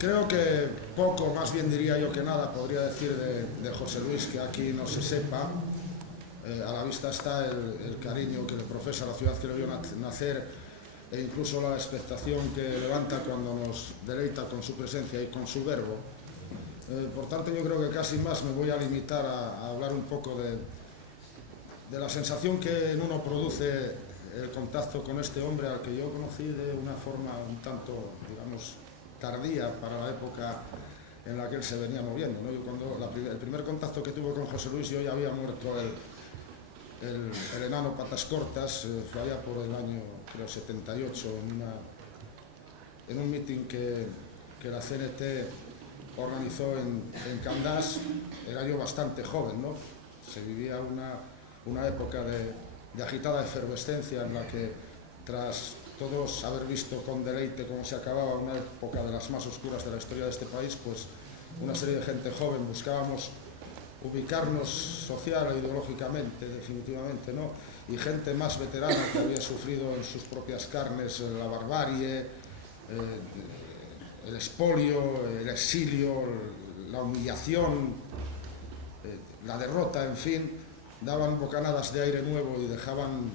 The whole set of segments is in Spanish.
Creo que poco, más bien diría yo que nada, podría decir de José Luis que aquí no se sepa. A la vista está el cariño que le profesa a la ciudad que le vio nacer e incluso la expectación que levanta cuando nos deleita con su presencia y con su verbo. Por tanto, yo creo que casi más me voy a limitar a hablar un poco de la sensación que en uno produce el contacto con este hombre al que yo conocí de una forma un tanto, digamos, tardía para la época en la que él se venía moviendo, ¿no? Yo el primer contacto que tuve con José Luis, yo ya había muerto el enano Patas Cortas, fue allá por el año, creo, 78, en un meeting que la CNT organizó en Candás. Era yo bastante joven, ¿no? Se vivía una época de agitada efervescencia en la que, tras todos haber visto con deleite cómo se acababa una época de las más oscuras de la historia de este país, pues una serie de gente joven buscábamos ubicarnos social e ideológicamente, definitivamente, ¿no? Y gente más veterana que había sufrido en sus propias carnes la barbarie, el expolio, el exilio, la humillación, la derrota, en fin, daban bocanadas de aire nuevo y dejaban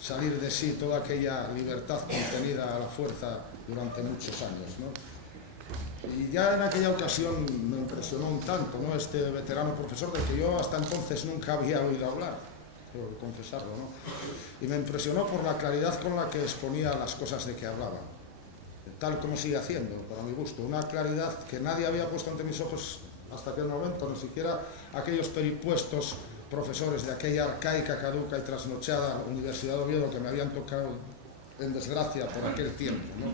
salir de sí toda aquella libertad contenida a la fuerza durante muchos años, ¿no? Y ya en aquella ocasión me impresionó un tanto, ¿no?, este veterano profesor del que yo hasta entonces nunca había oído hablar, por confesarlo, ¿no? Y me impresionó por la claridad con la que exponía las cosas de que hablaba, tal como sigue haciendo, para mi gusto, una claridad que nadie había puesto ante mis ojos hasta aquel momento, ni siquiera aquellos peripuestos profesores de aquella arcaica, caduca y trasnochada Universidad de Oviedo que me habían tocado en desgracia por aquel tiempo, ¿no?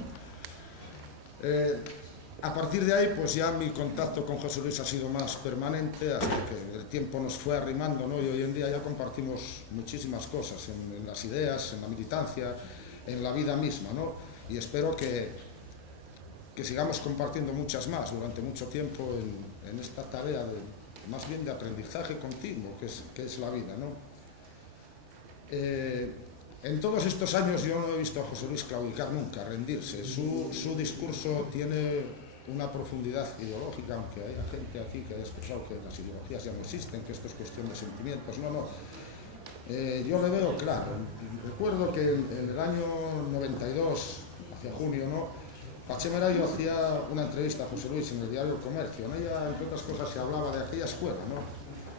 A partir de ahí, pues ya mi contacto con José Luis ha sido más permanente hasta que el tiempo nos fue arrimando, ¿no? Y hoy en día ya compartimos muchísimas cosas en las ideas, en la militancia, en la vida misma, ¿no? Y espero que sigamos compartiendo muchas más durante mucho tiempo en esta tarea más bien de aprendizaje continuo que es la vida, ¿no? En todos estos años yo no he visto a José Luis claudicar nunca, rendirse. Su discurso tiene una profundidad ideológica, aunque haya gente aquí que haya expresado que las ideologías ya no existen, que esto es cuestión de sentimientos. No. Yo le veo claro. Recuerdo que en el año 92, hacia junio, ¿no?, Pache Merayo hacía una entrevista a José Luis en el diario El Comercio. En ella, entre otras cosas, se hablaba de aquella escuela, ¿no?,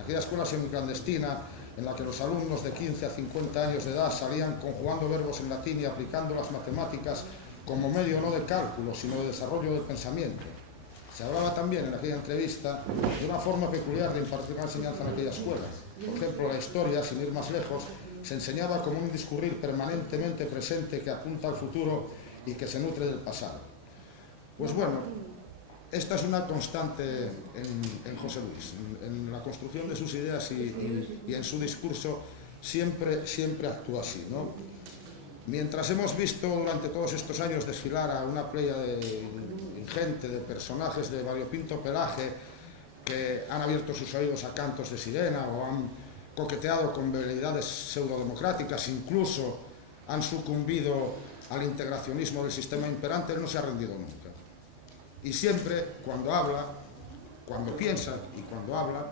aquella escuela semiclandestina en la que los alumnos de 15 a 50 años de edad salían conjugando verbos en latín y aplicando las matemáticas como medio no de cálculo, sino de desarrollo del pensamiento. Se hablaba también en aquella entrevista de una forma peculiar de impartir la enseñanza en aquella escuela. Por ejemplo, la historia, sin ir más lejos, se enseñaba como un discurrir permanentemente presente que apunta al futuro y que se nutre del pasado. Pues bueno, esta es una constante en José Luis, en la construcción de sus ideas y en su discurso siempre actúa así, ¿no? Mientras hemos visto durante todos estos años desfilar a una playa ingente de personajes de variopinto pelaje que han abierto sus oídos a cantos de sirena o han coqueteado con veleidades pseudodemocráticas, incluso han sucumbido al integracionismo del sistema imperante, él no se ha rendido nunca. Y siempre, cuando habla, cuando piensa y cuando habla,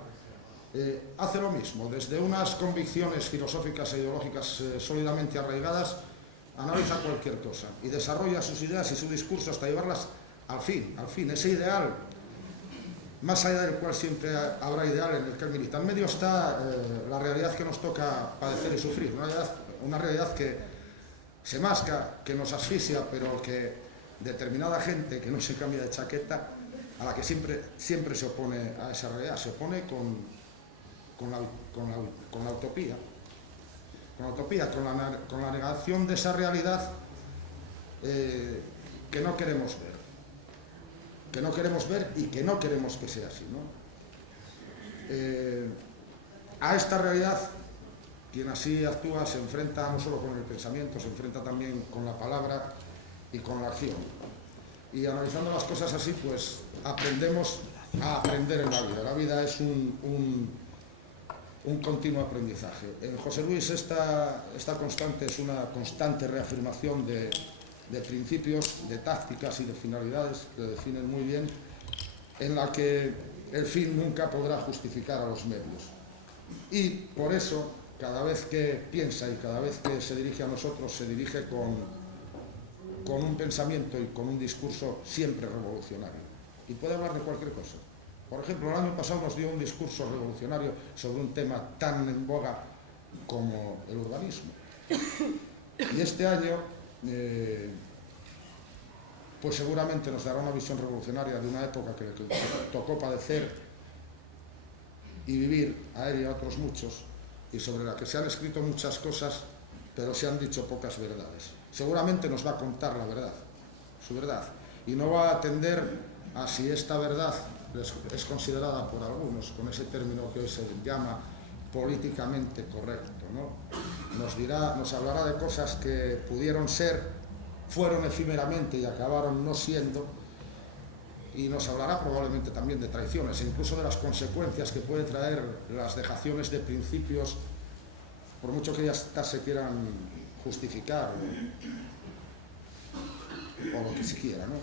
hace lo mismo. Desde unas convicciones filosóficas e ideológicas sólidamente arraigadas, analiza cualquier cosa y desarrolla sus ideas y su discurso hasta llevarlas al fin, ese ideal, más allá del cual siempre habrá ideal en el que él milita. En medio está la realidad que nos toca padecer y sufrir, una realidad que se masca, que nos asfixia, pero que determinada gente que no se cambia de chaqueta, a la que siempre se opone a esa realidad, se opone con la utopía, con la negación de esa realidad que no queremos ver y que no queremos que sea así, ¿no? A esta realidad, quien así actúa se enfrenta no solo con el pensamiento, se enfrenta también con la palabra y con la acción. Y analizando las cosas así, pues aprendemos a aprender en la vida. La vida es un continuo aprendizaje. En José Luis esta constante es una constante reafirmación de de principios, de tácticas y de finalidades que definen muy bien, en la que el fin nunca podrá justificar a los medios. Y por eso, cada vez que piensa y cada vez que se dirige a nosotros, se dirige con un pensamiento y con un discurso siempre revolucionario. Y puede hablar de cualquier cosa. Por ejemplo, el año pasado nos dio un discurso revolucionario sobre un tema tan en boga como el urbanismo. Y este año, pues seguramente nos dará una visión revolucionaria de una época que tocó padecer y vivir a él y a otros muchos, y sobre la que se han escrito muchas cosas, pero se han dicho pocas verdades. Seguramente nos va a contar la verdad, su verdad, y no va a atender a si esta verdad es considerada por algunos, con ese término que hoy se llama políticamente correcto, ¿no? Nos hablará de cosas que pudieron ser, fueron efímeramente y acabaron no siendo, y nos hablará probablemente también de traiciones e incluso de las consecuencias que puede traer las dejaciones de principios, por mucho que ellas se quieran justificar o lo que se quiera, ¿no?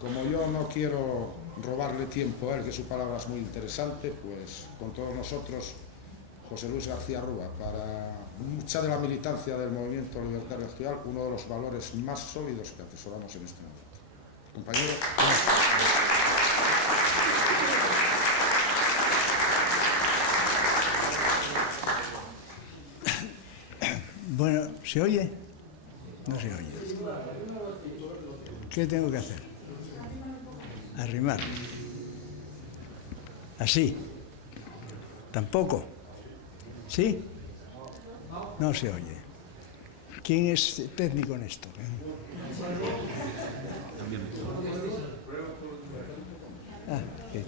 Como yo no quiero robarle tiempo a él, que su palabra es muy interesante, pues con todos nosotros José Luis García Rúa, para mucha de la militancia del movimiento libertario actual, uno de los valores más sólidos que atesoramos en este momento. Compañero. Bueno, ¿se oye? No se oye. ¿Qué tengo que hacer? Arrimar. ¿Así? ¿Tampoco? ¿Sí? No se oye. ¿Quién es técnico en esto? Ah, okay.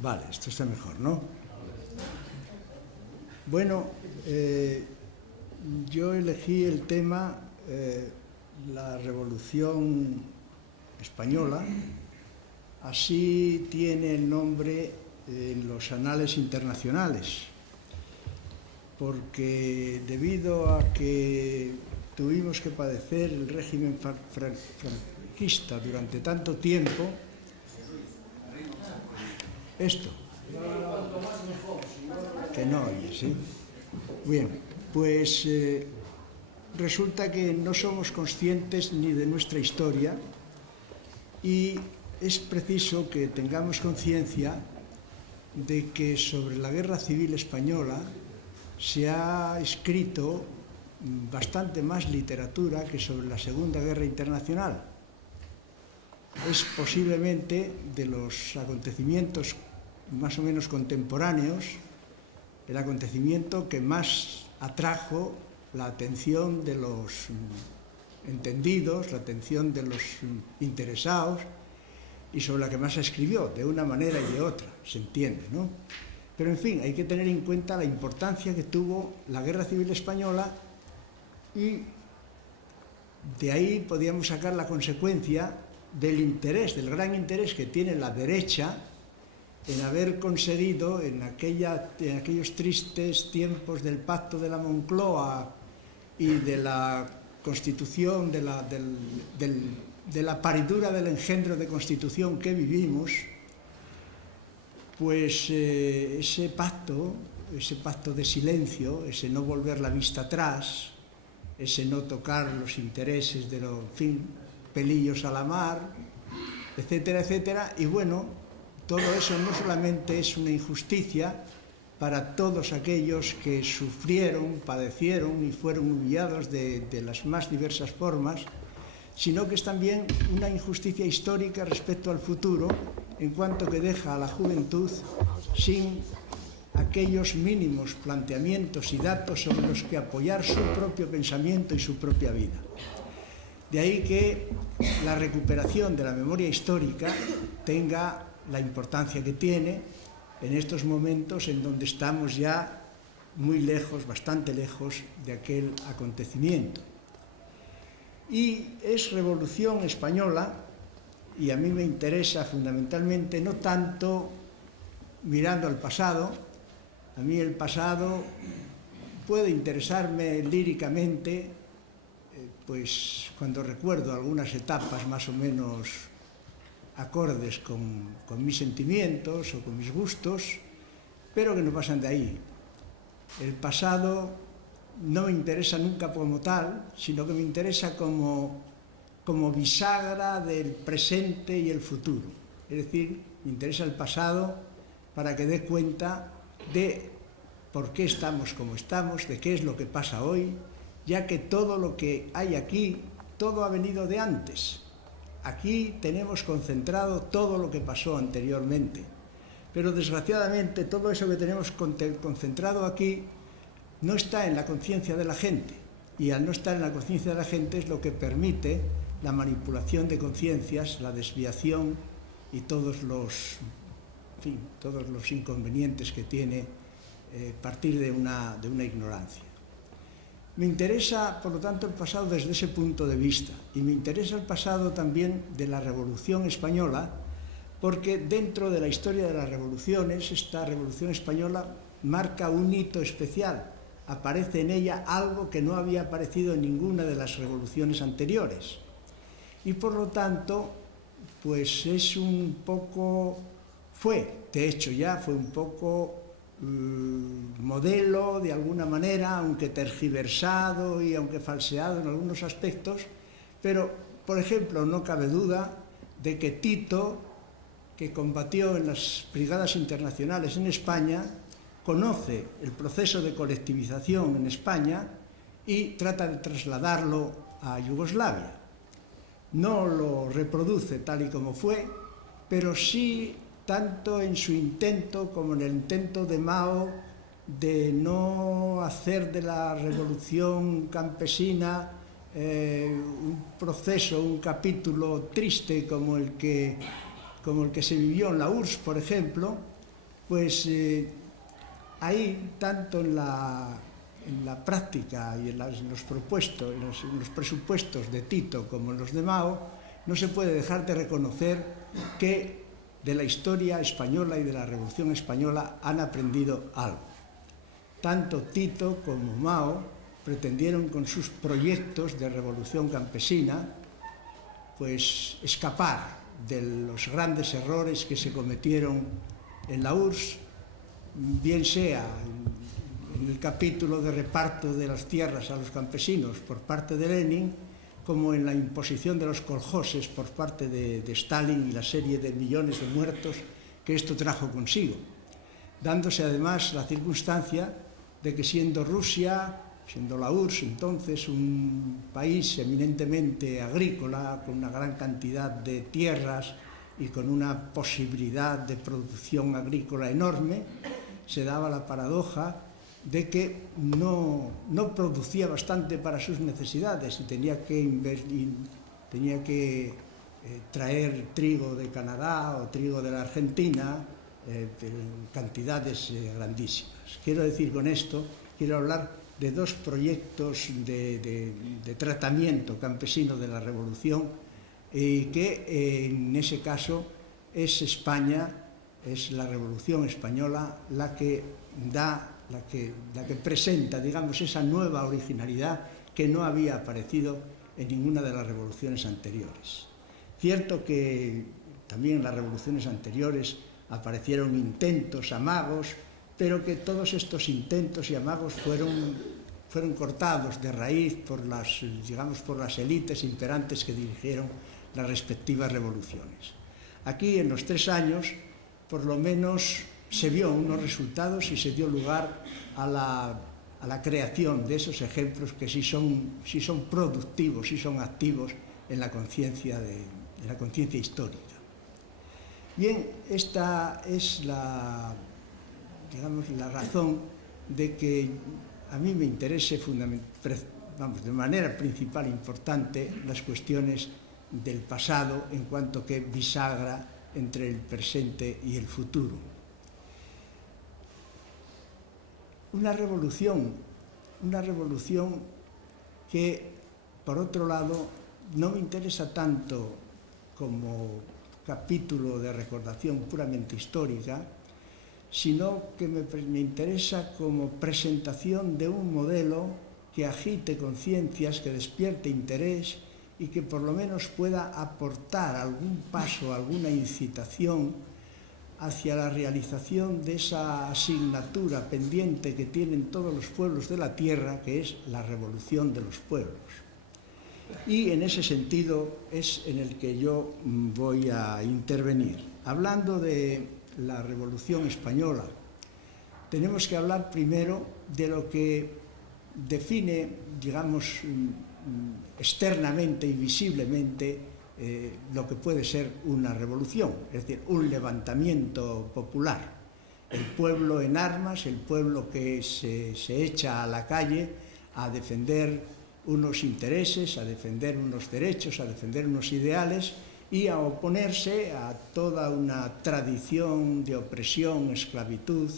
Vale, esto está mejor, ¿no? Bueno, yo elegí el tema la Revolución Española, así tiene el nombre en los anales internacionales, porque debido a que tuvimos que padecer el régimen franquista durante tanto tiempo, esto, que no oye, ¿sí? Bien, pues resulta que no somos conscientes ni de nuestra historia y es preciso que tengamos conciencia de que sobre la Guerra Civil Española se ha escrito bastante más literatura que sobre la Segunda Guerra Internacional. Es posiblemente de los acontecimientos más o menos contemporáneos el acontecimiento que más atrajo la atención de los entendidos, la atención de los interesados y sobre la que más se escribió, de una manera y de otra, se entiende, ¿no? Pero en fin, hay que tener en cuenta la importancia que tuvo la Guerra Civil Española y de ahí podíamos sacar la consecuencia del interés, del gran interés que tiene la derecha en haber conseguido en aquellos tristes tiempos del Pacto de la Moncloa y de la constitución, de la paridura del engendro de constitución que vivimos, pues ese pacto de silencio, ese no volver la vista atrás, ese no tocar los intereses de los, en fin, pelillos a la mar, etcétera, etcétera, y bueno, todo eso no solamente es una injusticia para todos aquellos que sufrieron, padecieron y fueron humillados de las más diversas formas, sino que es también una injusticia histórica respecto al futuro, en cuanto que deja a la juventud sin aquellos mínimos planteamientos y datos sobre los que apoyar su propio pensamiento y su propia vida. De ahí que la recuperación de la memoria histórica tenga la importancia que tiene en estos momentos en donde estamos ya muy lejos, bastante lejos de aquel acontecimiento. Y es Revolución Española, y a mí me interesa fundamentalmente no tanto mirando al pasado. A mí el pasado puede interesarme líricamente, pues cuando recuerdo algunas etapas más o menos acordes con mis sentimientos o con mis gustos, pero que no pasan de ahí. El pasado no me interesa nunca como tal, sino que me interesa como bisagra del presente y el futuro. Es decir, me interesa el pasado para que dé cuenta de por qué estamos como estamos, de qué es lo que pasa hoy, ya que todo lo que hay aquí, todo ha venido de antes. Aquí tenemos concentrado todo lo que pasó anteriormente. Pero desgraciadamente todo eso que tenemos concentrado aquí no está en la conciencia de la gente. Y al no estar en la conciencia de la gente es lo que permite la manipulación de conciencias, la desviación y todos los inconvenientes que tiene partir de una ignorancia. Me interesa, por lo tanto, el pasado desde ese punto de vista. Y me interesa el pasado también de la Revolución Española, porque dentro de la historia de las revoluciones, esta Revolución Española marca un hito especial. Aparece en ella algo que no había aparecido en ninguna de las revoluciones anteriores. Y por lo tanto, pues es un poco, de hecho ya fue un poco modelo de alguna manera, aunque tergiversado y aunque falseado en algunos aspectos, pero, por ejemplo, no cabe duda de que Tito, que combatió en las brigadas internacionales en España, conoce el proceso de colectivización en España y trata de trasladarlo a Yugoslavia. No lo reproduce tal y como fue, pero sí tanto en su intento como en el intento de Mao de no hacer de la revolución campesina un proceso, un capítulo triste como el que se vivió en la URSS, por ejemplo, pues ahí, tanto en la práctica y en los presupuestos de Tito como en los de Mao, no se puede dejar de reconocer que de la historia española y de la Revolución Española han aprendido algo. Tanto Tito como Mao pretendieron con sus proyectos de revolución campesina pues escapar de los grandes errores que se cometieron en la URSS, bien sea en el capítulo de reparto de las tierras a los campesinos por parte de Lenin, como en la imposición de los coljoses por parte de Stalin y la serie de millones de muertos que esto trajo consigo, dándose además la circunstancia de que siendo Rusia, siendo la URSS entonces un país eminentemente agrícola, con una gran cantidad de tierras y con una posibilidad de producción agrícola enorme, se daba la paradoja de que no producía bastante para sus necesidades y tenía que traer trigo de Canadá o trigo de la Argentina en cantidades grandísimas. Quiero decir con esto, quiero hablar de dos proyectos de tratamiento campesino de la revolución que en ese caso es España, es la Revolución Española la que presenta, digamos, esa nueva originalidad que no había aparecido en ninguna de las revoluciones anteriores. Cierto que también en las revoluciones anteriores aparecieron intentos, amagos, pero que todos estos intentos y amagos fueron cortados de raíz por las élites imperantes que dirigieron las respectivas revoluciones. Aquí, en los 3 años, por lo menos se vio unos resultados y se dio lugar a la creación de esos ejemplos que sí son productivos, sí son activos en la conciencia histórica. Bien, esta es la razón de que a mí me interese de manera principal importante las cuestiones del pasado en cuanto que bisagra entre el presente y el futuro. Una revolución que, por otro lado, no me interesa tanto como capítulo de recordación puramente histórica, sino que me interesa como presentación de un modelo que agite conciencias, que despierte interés y que por lo menos pueda aportar algún paso, alguna incitación hacia la realización de esa asignatura pendiente que tienen todos los pueblos de la tierra, que es la revolución de los pueblos. Y en ese sentido es en el que yo voy a intervenir. Hablando de la Revolución Española, tenemos que hablar primero de lo que define, digamos, externamente y visiblemente lo que puede ser una revolución, es decir, un levantamiento popular. El pueblo en armas, el pueblo que se echa a la calle a defender unos intereses, a defender unos derechos, a defender unos ideales y a oponerse a toda una tradición de opresión, esclavitud,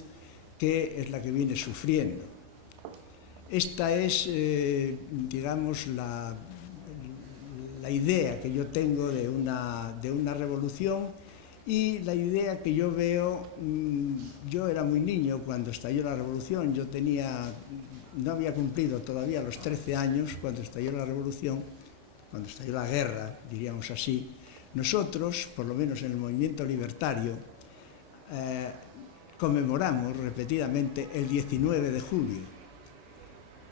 que es la que viene sufriendo. Esta es, digamos, la idea que yo tengo de una revolución y la idea que yo veo. Yo era muy niño cuando estalló la revolución, no había cumplido todavía los 13 años cuando estalló la revolución, cuando estalló la guerra, diríamos así. Nosotros, por lo menos en el movimiento libertario, conmemoramos repetidamente el 19 de julio,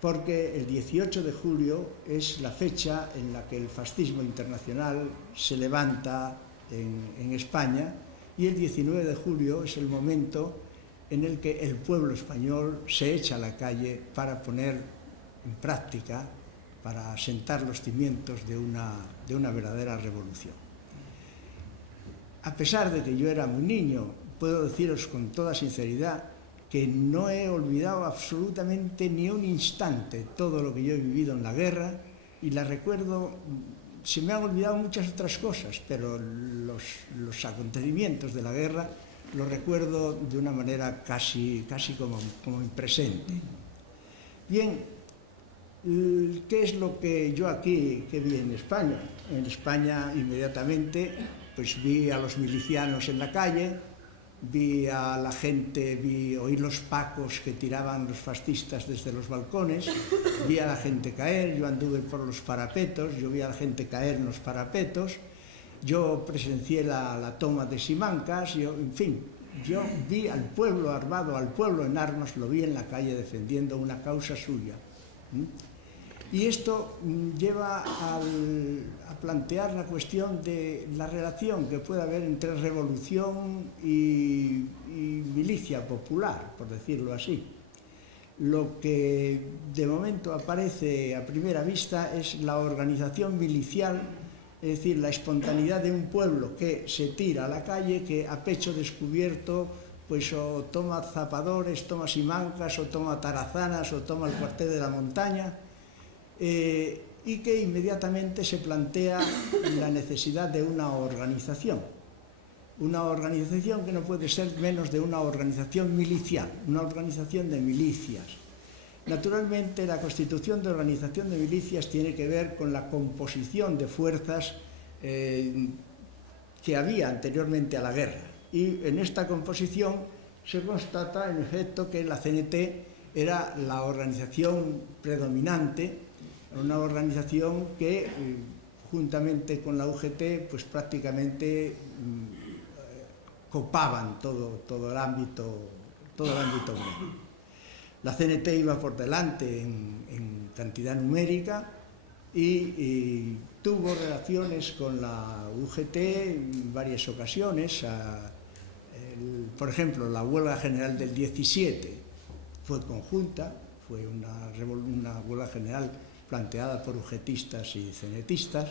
porque el 18 de julio es la fecha en la que el fascismo internacional se levanta en España, y el 19 de julio es el momento en el que el pueblo español se echa a la calle para poner en práctica, para sentar los cimientos de una verdadera revolución. A pesar de que yo era muy niño, puedo deciros con toda sinceridad que no he olvidado absolutamente ni un instante todo lo que yo he vivido en la guerra, y la recuerdo. Se me han olvidado muchas otras cosas, pero los acontecimientos de la guerra los recuerdo de una manera casi como en presente. Bien, ¿qué es lo que yo aquí que vi en España? En España inmediatamente pues vi a los milicianos en la calle, vi a la gente, oí los pacos que tiraban los fascistas desde los balcones, vi a la gente caer, yo anduve por los parapetos, yo vi a la gente caer en los parapetos, yo presencié la toma de Simancas, en fin, yo vi al pueblo armado, al pueblo en armas, lo vi en la calle defendiendo una causa suya. Y esto lleva a plantear la cuestión de la relación que puede haber entre revolución y milicia popular, por decirlo así. Lo que de momento aparece a primera vista es la organización milicial, es decir, la espontaneidad de un pueblo que se tira a la calle, que a pecho descubierto pues o toma zapadores, toma Simancas, o toma Tarazanas, o toma el cuartel de la montaña, y que inmediatamente se plantea la necesidad de una organización que no puede ser menos de una organización milicial, una organización de milicias. Naturalmente, la constitución de organización de milicias tiene que ver con la composición de fuerzas que había anteriormente a la guerra, y en esta composición se constata en efecto que la CNT era la organización predominante, una organización que juntamente con la UGT pues prácticamente copaban todo el ámbito medio. La CNT iba por delante en cantidad numérica y tuvo relaciones con la UGT en varias ocasiones. Por ejemplo, la huelga general del 17 fue conjunta, fue una huelga general planteada por UGTistas y CNTistas.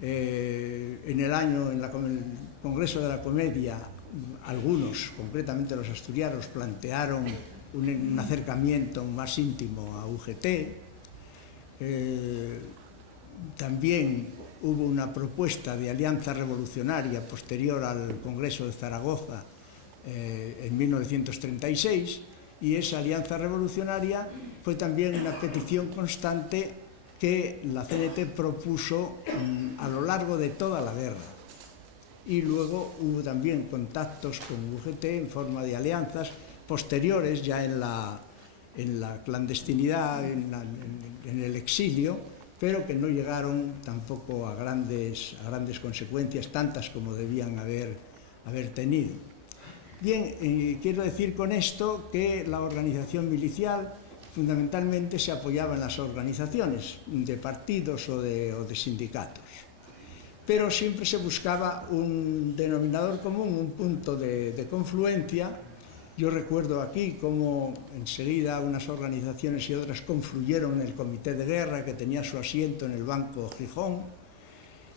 En el Congreso de la Comedia, algunos, concretamente los asturianos, plantearon un acercamiento más íntimo a UGT. También hubo una propuesta de alianza revolucionaria posterior al Congreso de Zaragoza en 1936, y esa alianza revolucionaria fue también una petición constante que la CNT propuso a lo largo de toda la guerra. y luego hubo también contactos con UGT en forma de alianzas posteriores ya en la clandestinidad, en el exilio, pero que no llegaron tampoco a grandes consecuencias, tantas como debían haber tenido. Bien, quiero decir con esto que la organización milicial fundamentalmente se apoyaba en las organizaciones de partidos o de sindicatos, pero siempre se buscaba un denominador común, un punto de confluencia. Yo recuerdo aquí cómo enseguida unas organizaciones y otras confluyeron en el Comité de Guerra, que tenía su asiento en el Banco Gijón,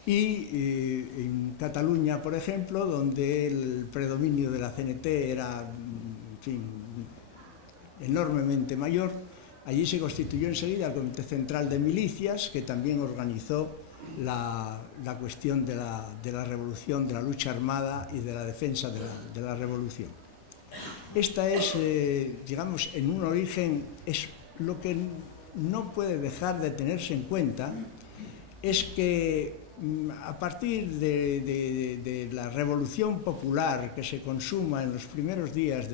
y en Cataluña, por ejemplo, donde el predominio de la CNT era, en fin, enormemente mayor, allí se constituyó enseguida el Comité Central de Milicias, que también organizó la cuestión de la revolución, de la lucha armada y de la defensa de la revolución. Esta es, digamos, en un origen, es lo que no puede dejar de tenerse en cuenta, es que a partir de la revolución popular que se consuma en los primeros días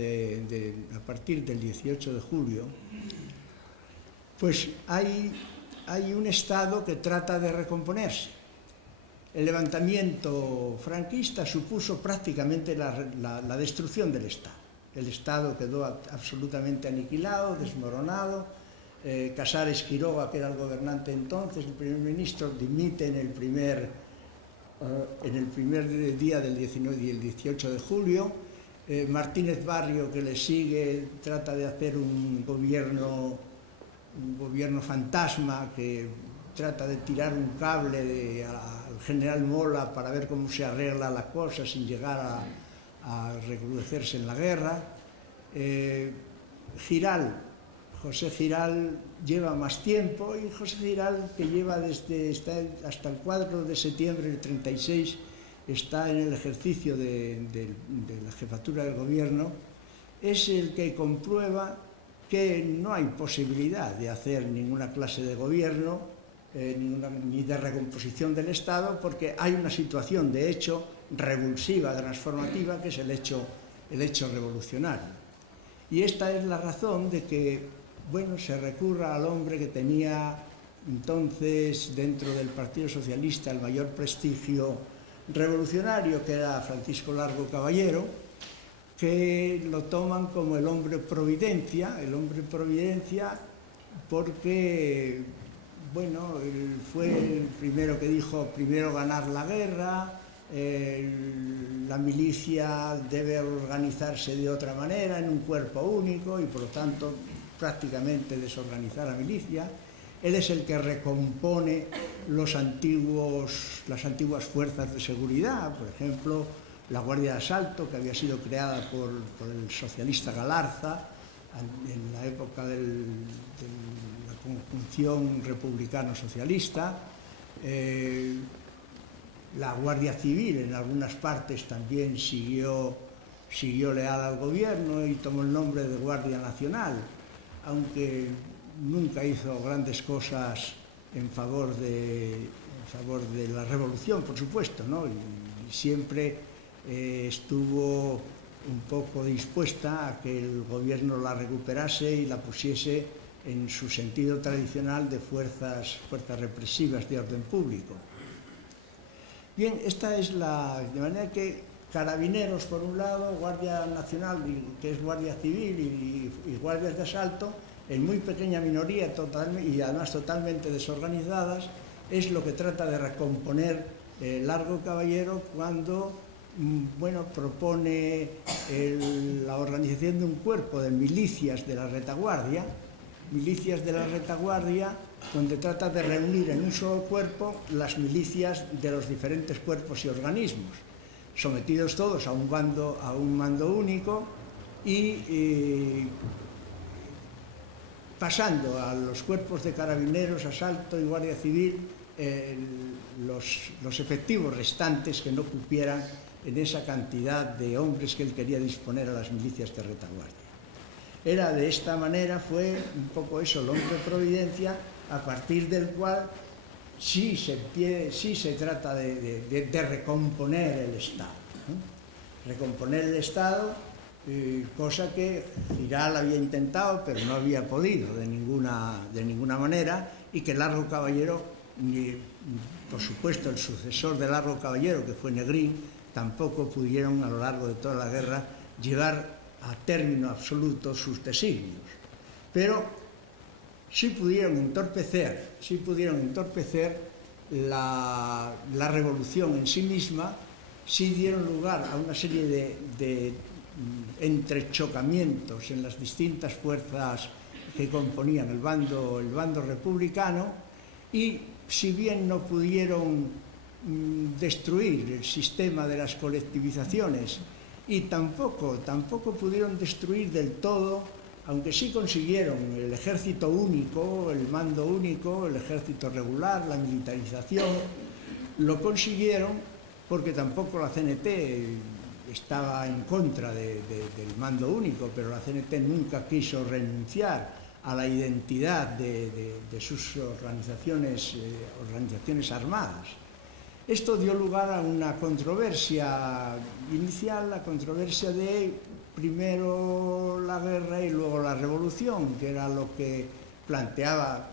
a partir del 18 de julio, pues hay un Estado que trata de recomponerse. El levantamiento franquista supuso prácticamente la destrucción del Estado. El Estado quedó absolutamente aniquilado, desmoronado. Casares Quiroga, que era el gobernante entonces, el primer ministro, dimite en el primer día del 19 y el 18 de julio. Martínez Barrio, que le sigue, trata de hacer un gobierno fantasma que trata de tirar un cable al general Mola para ver cómo se arregla la cosa sin llegar a recrudecerse en la guerra. José Giral lleva más tiempo, y José Giral, que lleva hasta el 4 de septiembre del 36, está en el ejercicio de la jefatura del gobierno, es el que comprueba que no hay posibilidad de hacer ninguna clase de gobierno ni de recomposición del Estado, porque hay una situación de hecho revulsiva, transformativa, que es el hecho revolucionario. Y esta es la razón de que se recurra al hombre que tenía entonces dentro del Partido Socialista el mayor prestigio revolucionario, que era Francisco Largo Caballero, que lo toman como el hombre providencia porque, él fue el primero que dijo, primero ganar la guerra, la milicia debe organizarse de otra manera, en un cuerpo único, y por lo tanto prácticamente desorganizar la milicia. Él es el que recompone las antiguas fuerzas de seguridad, por ejemplo, la Guardia de Asalto, que había sido creada por el socialista Galarza en la época de la conjunción republicano-socialista. La Guardia Civil en algunas partes también siguió leal al gobierno y tomó el nombre de Guardia Nacional, aunque nunca hizo grandes cosas en favor de la revolución, por supuesto, ¿no? Y siempre estuvo un poco dispuesta a que el gobierno la recuperase y la pusiese en su sentido tradicional de fuerzas represivas de orden público. Bien, esta es de manera que Carabineros por un lado, Guardia Nacional, que es Guardia Civil, y guardias de asalto, en muy pequeña minoría y además totalmente desorganizadas, es lo que trata de recomponer Largo Caballero cuando propone la organización de un cuerpo de milicias de la retaguardia, donde trata de reunir en un solo cuerpo las milicias de los diferentes cuerpos y organismos, sometidos todos a un mando único, y pasando a los cuerpos de Carabineros, Asalto y Guardia Civil los efectivos restantes que no cupieran en esa cantidad de hombres que él quería disponer a las milicias de retaguardia. Era de esta manera, fue un poco eso, el hombre providencia, a partir del cual sí se trata de recomponer el Estado, ¿no? Recomponer el Estado, cosa que Giral había intentado, pero no había podido de ninguna manera, y que Largo Caballero, por supuesto el sucesor de Largo Caballero, que fue Negrín, tampoco pudieron a lo largo de toda la guerra llevar a término absoluto sus designios. Pero sí pudieron entorpecer la revolución en sí misma, sí dieron lugar a una serie de entrechocamientos en las distintas fuerzas que componían el bando republicano, y si bien no pudieron destruir el sistema de las colectivizaciones y tampoco pudieron destruir del todo, aunque sí consiguieron el ejército único, el mando único, el ejército regular, la militarización, lo consiguieron porque tampoco la CNT estaba en contra del mando único, pero la CNT nunca quiso renunciar a la identidad de sus organizaciones armadas. Esto dio lugar a una controversia inicial, la controversia de primero la guerra y luego la revolución, que era lo que planteaba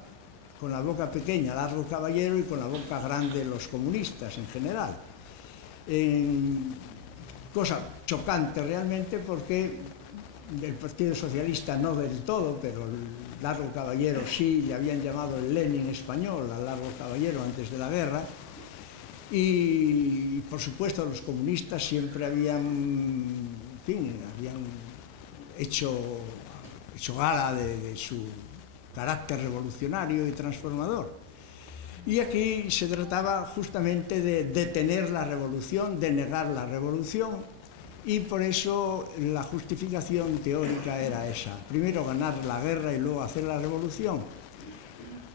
con la boca pequeña Largo Caballero y con la boca grande los comunistas en general. Cosa chocante realmente, porque el Partido Socialista no del todo, pero Largo Caballero sí, le habían llamado el Lenin español a Largo Caballero antes de la guerra, y por supuesto los comunistas siempre habían hecho gala de su carácter revolucionario y transformador. Y aquí se trataba justamente de detener la revolución, de negar la revolución, y por eso la justificación teórica era esa: primero ganar la guerra y luego hacer la revolución.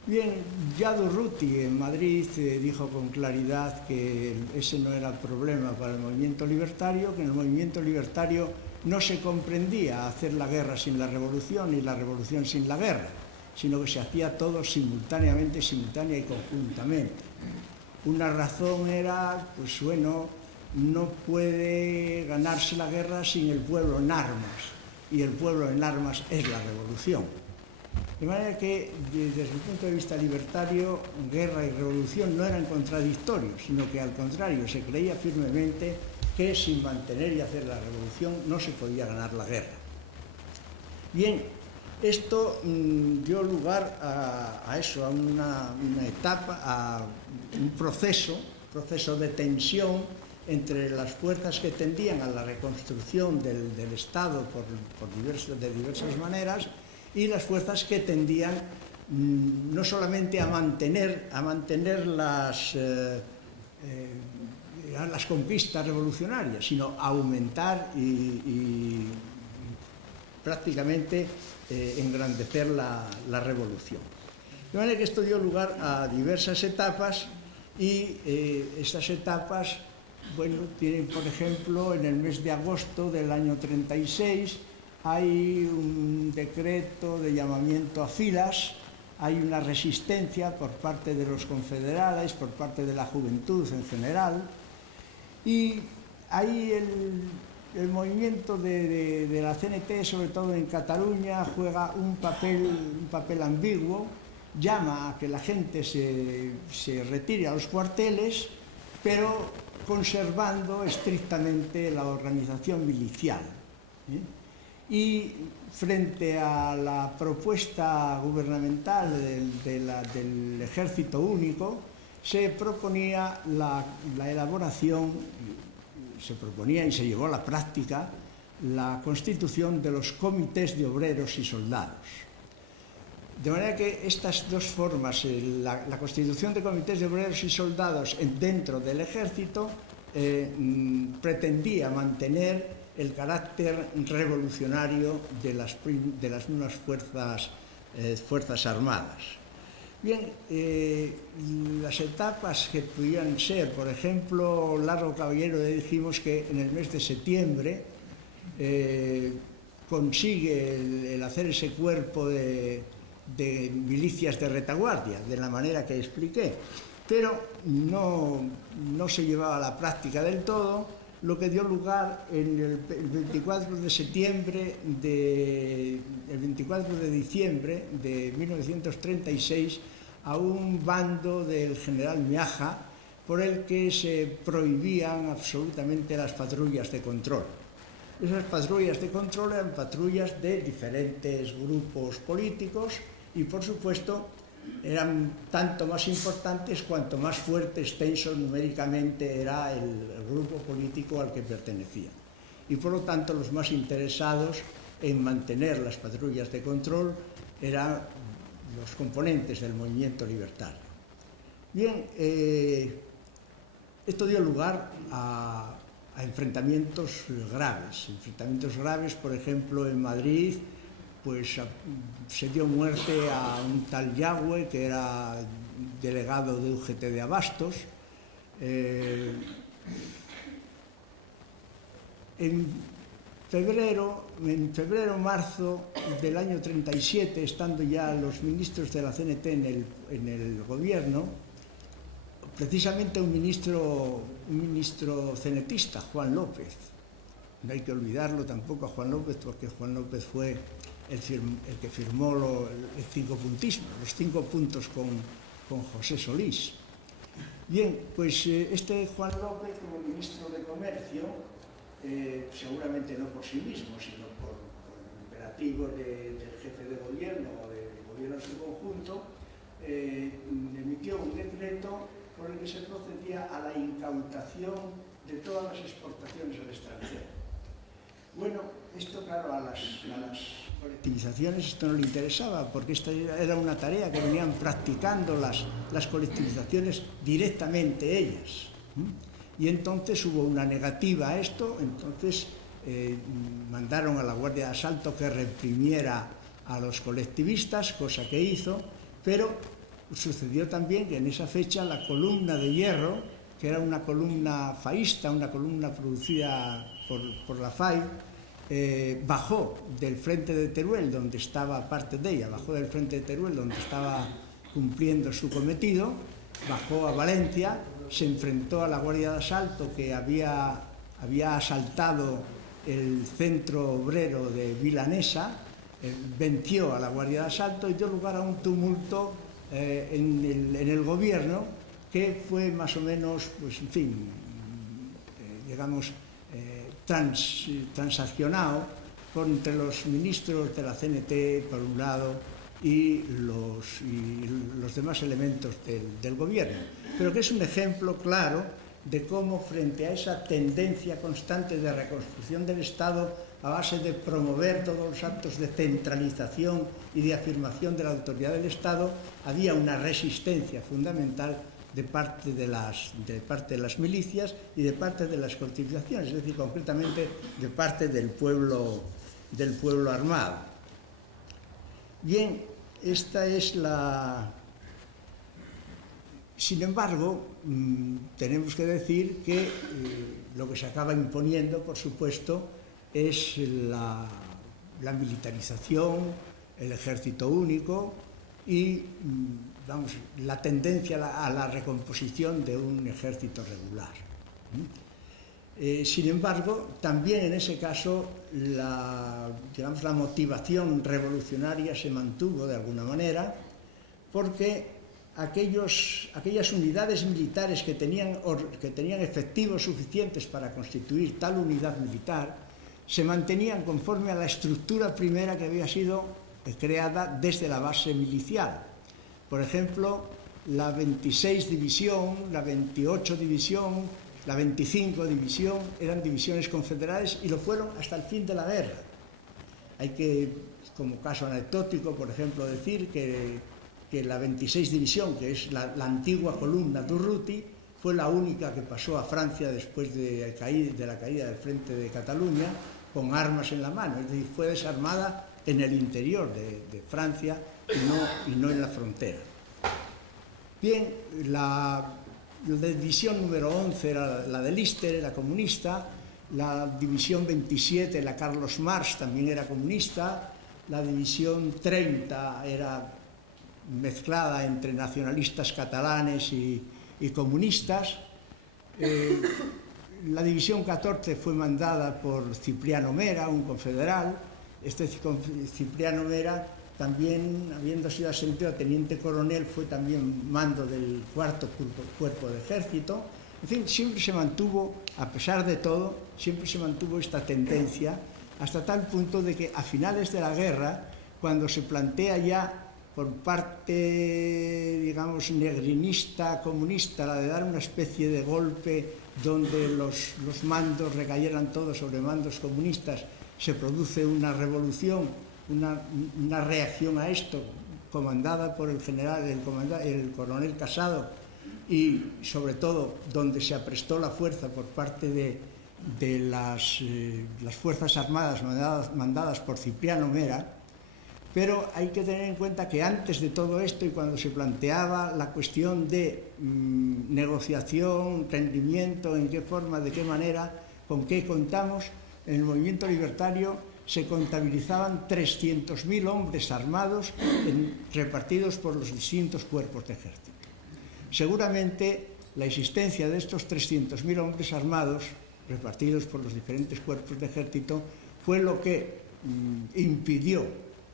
Bien, ya Durruti en Madrid dijo con claridad que ese no era el problema para el movimiento libertario, que en el movimiento libertario no se comprendía hacer la guerra sin la revolución y la revolución sin la guerra, sino que se hacía todo simultánea y conjuntamente. Una razón era, pues bueno, no puede ganarse la guerra sin el pueblo en armas, y el pueblo en armas es la revolución. De manera que, desde el punto de vista libertario, guerra y revolución no eran contradictorios, sino que al contrario, se creía firmemente que sin mantener y hacer la revolución no se podía ganar la guerra. Bien, esto dio lugar a eso, a una etapa, a un proceso de tensión entre las fuerzas que tendían a la reconstrucción del Estado de diversas maneras, y las fuerzas que tendían no solamente a mantener las conquistas revolucionarias, sino a aumentar y prácticamente engrandecer la revolución. De manera que esto dio lugar a diversas etapas, y estas etapas, bueno, tienen, por ejemplo, en el mes de agosto del año 36, hay un decreto de llamamiento a filas, hay una resistencia por parte de los confederales, por parte de la juventud en general, y ahí el movimiento de la CNT, sobre todo en Cataluña, juega un papel ambiguo, llama a que la gente se retire a los cuarteles, pero conservando estrictamente la organización milicial, y frente a la propuesta gubernamental del ejército único, se proponía la elaboración, se proponía y se llevó a la práctica la constitución de los comités de obreros y soldados. De manera que estas dos formas, la constitución de comités de obreros y soldados dentro del ejército, pretendía mantener el carácter revolucionario de las nuevas fuerzas armadas. Bien, las etapas que pudieran ser, por ejemplo, Largo Caballero, dijimos que en el mes de septiembre consigue el hacer ese cuerpo de milicias de retaguardia, de la manera que expliqué. pero no se llevaba a la práctica del todo, lo que dio lugar en el 24 de diciembre de 1936 a un bando del general Miaja por el que se prohibían absolutamente las patrullas de control. Esas patrullas de control eran patrullas de diferentes grupos políticos y, por supuesto, eran tanto más importantes cuanto más fuerte, extenso numéricamente era el grupo político al que pertenecían. Y por lo tanto los más interesados en mantener las patrullas de control eran los componentes del movimiento libertario. Bien, esto dio lugar a enfrentamientos graves, por ejemplo, en Madrid, pues se dio muerte a un tal Yagüe, que era delegado de UGT de Abastos. En febrero, marzo del año 37, estando ya los ministros de la CNT en el gobierno, precisamente un ministro cenetista, Juan López. No hay que olvidarlo tampoco a Juan López, porque Juan López fue el que firmó el cincopuntismo, los 5 puntos con José Solís. Bien, pues este Juan López, como ministro de Comercio, seguramente no por sí mismo, sino por imperativo del jefe de gobierno o del gobierno en su conjunto, emitió un decreto por el que se procedía a la incautación de todas las exportaciones al extranjero. Bueno, esto claro, a las colectivizaciones esto no le interesaba, porque esta era una tarea que venían practicando las colectivizaciones directamente ellas. Y entonces hubo una negativa a esto, entonces mandaron a la Guardia de Asalto que reprimiera a los colectivistas, cosa que hizo, pero sucedió también que en esa fecha la columna de hierro, que era una columna faísta, una columna producida por la FAI, bajó del frente de Teruel, donde estaba parte de ella, bajó del frente de Teruel, donde estaba cumpliendo su cometido, bajó a Valencia, se enfrentó a la Guardia de Asalto que había asaltado el centro obrero de Vilanesa, venció a la Guardia de Asalto y dio lugar a un tumulto en el gobierno que fue más o menos, pues en fin, digamos, transaccionado entre los ministros de la CNT por un lado y los demás elementos del gobierno, pero que es un ejemplo claro de cómo frente a esa tendencia constante de reconstrucción del Estado a base de promover todos los actos de centralización y de afirmación de la autoridad del Estado, había una resistencia fundamental de parte de las milicias y de parte de las colectivizaciones, es decir, concretamente de parte del pueblo armado. Bien, esta es la... Sin embargo, tenemos que decir que lo que se acaba imponiendo, por supuesto, es la militarización, el ejército único y la tendencia a la recomposición de un ejército regular. Sin embargo, también en ese caso la motivación revolucionaria se mantuvo de alguna manera, porque aquellas unidades militares que tenían efectivos suficientes para constituir tal unidad militar se mantenían conforme a la estructura primera que había sido creada desde la base milicial. Por ejemplo, la 26 División, la 28 División, la 25 División eran divisiones confederadas y lo fueron hasta el fin de la guerra. Hay que, como caso anecdótico, por ejemplo, decir que la 26 División, que es la antigua columna Durruti, fue la única que pasó a Francia después de la caída del frente de Cataluña con armas en la mano, es decir, fue desarmada en el interior de Francia y no en la frontera. Bien, la división número 11 era la de Lister, era comunista, la división 27, la Carlos Marx, también era comunista, la división 30 era mezclada entre nacionalistas catalanes y comunistas. La División 14 fue mandada por Cipriano Mera, un confederal. Este Cipriano Mera, también habiendo sido ascendido a teniente coronel, fue también mando del cuarto cuerpo de ejército. En fin, siempre se mantuvo, a pesar de todo, siempre se mantuvo esta tendencia, hasta tal punto de que a finales de la guerra, cuando se plantea ya por parte, digamos, negrinista, comunista, la de dar una especie de golpe donde los mandos recayeran todos sobre mandos comunistas, se produce una revolución, una reacción a esto, comandada por el coronel Casado, y sobre todo donde se aprestó la fuerza por parte de las Fuerzas Armadas mandadas por Cipriano Mera. Pero hay que tener en cuenta que antes de todo esto, y cuando se planteaba la cuestión de negociación, rendimiento, en qué forma, de qué manera, con qué contamos, en el movimiento libertario se contabilizaban 300.000 hombres armados repartidos por los distintos cuerpos de ejército. Seguramente la existencia de estos 300.000 hombres armados repartidos por los diferentes cuerpos de ejército fue lo que impidió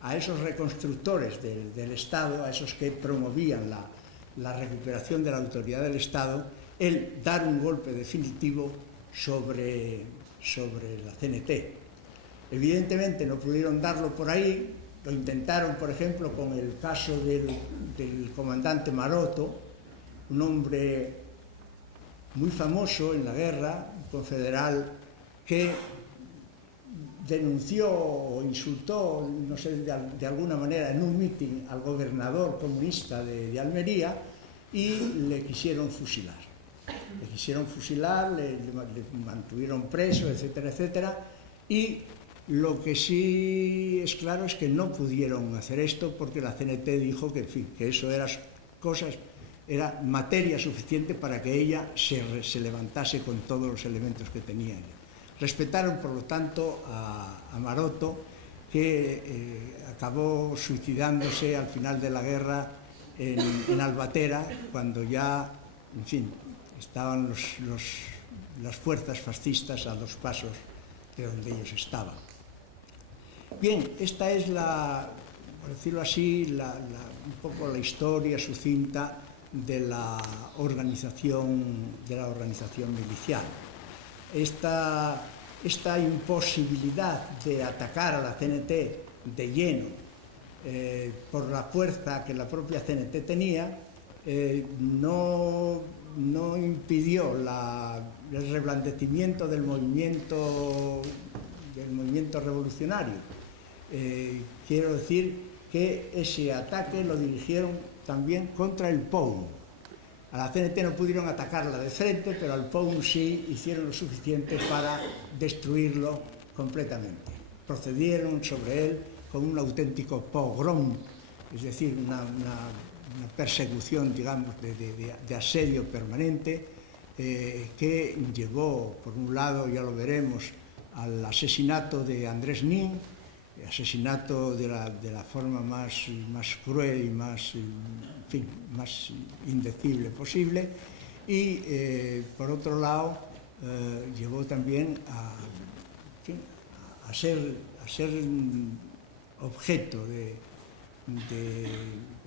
a esos reconstructores del Estado, a esos que promovían la recuperación de la autoridad del Estado, el dar un golpe definitivo sobre la CNT. Evidentemente no pudieron darlo por ahí, lo intentaron, por ejemplo, con el caso del comandante Maroto, un hombre muy famoso en la guerra, un confederal que denunció o insultó, no sé, de alguna manera en un mitin al gobernador comunista de Almería, y le quisieron fusilar. Le mantuvieron preso, etcétera, etcétera, y lo que sí es claro es que no pudieron hacer esto porque la CNT dijo que, en fin, que eso era materia suficiente para que ella se levantase con todos los elementos que tenía ella. Respetaron, por lo tanto, a Maroto, que acabó suicidándose al final de la guerra en Albatera, cuando ya, en fin, estaban las fuerzas fascistas a 2 pasos de donde ellos estaban. Bien, esta es por decirlo así, un poco la historia sucinta de la organización milicial. Esta imposibilidad de atacar a la CNT de lleno por la fuerza que la propia CNT tenía no impidió el reblandecimiento del movimiento revolucionario. Quiero decir que ese ataque lo dirigieron también contra el POUM. A la CNT no pudieron atacarla de frente, pero al POUM sí hicieron lo suficiente para destruirlo completamente. Procedieron sobre él con un auténtico pogrom, es decir, una persecución, digamos, de asedio permanente, que llevó, por un lado, ya lo veremos, al asesinato de Andrés Nin, asesinato de la forma más cruel y más indecible posible, y por otro lado llevó también a ser objeto de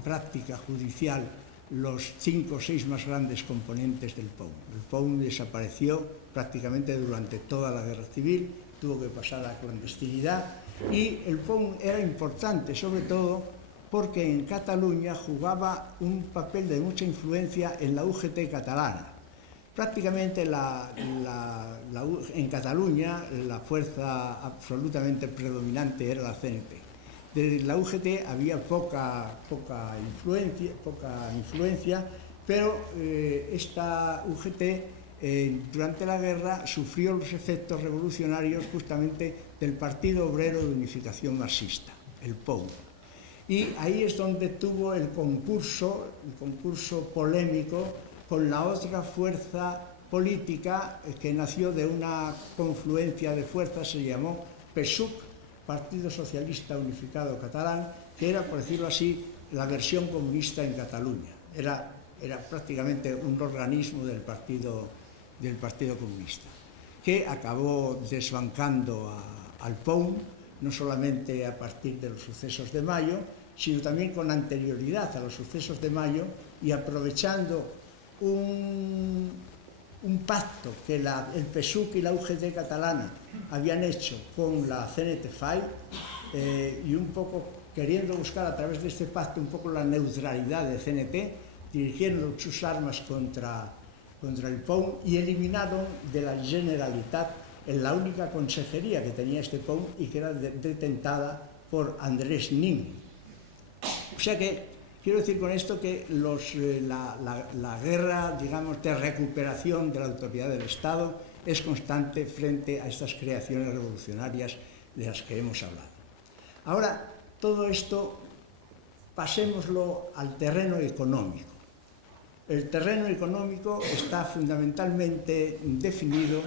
práctica judicial los 5 o 6 más grandes componentes del POUM. El POUM desapareció prácticamente durante toda la guerra civil, tuvo que pasar a la clandestinidad, y el POUM era importante sobre todo porque en Cataluña jugaba un papel de mucha influencia en la UGT catalana. Prácticamente en Cataluña la fuerza absolutamente predominante era la CNT. De la UGT había poca influencia, pero esta UGT durante la guerra sufrió los efectos revolucionarios justamente del Partido Obrero de Unificación Marxista, el POUM. Y ahí es donde tuvo el concurso polémico con la otra fuerza política que nació de una confluencia de fuerzas, se llamó PSUC, Partido Socialista Unificado Catalán, que era, por decirlo así, la versión comunista en Cataluña. Era prácticamente un organismo del Partido Comunista, que acabó desbancando al POUM, no solamente a partir de los sucesos de mayo, sino también con anterioridad a los sucesos de mayo y aprovechando un pacto que el PSUC y la UGT catalana habían hecho con la CNT-FAI y un poco queriendo buscar a través de este pacto un poco la neutralidad de CNT, dirigieron sus armas contra el POUM y eliminaron de la Generalitat en la única consejería que tenía este POUM y que era detentada por Andrés Nin. O sea que quiero decir con esto que la guerra, digamos, de recuperación de la autoridad del Estado es constante frente a estas creaciones revolucionarias de las que hemos hablado. Ahora, todo esto pasémoslo al terreno económico. El terreno económico está fundamentalmente definido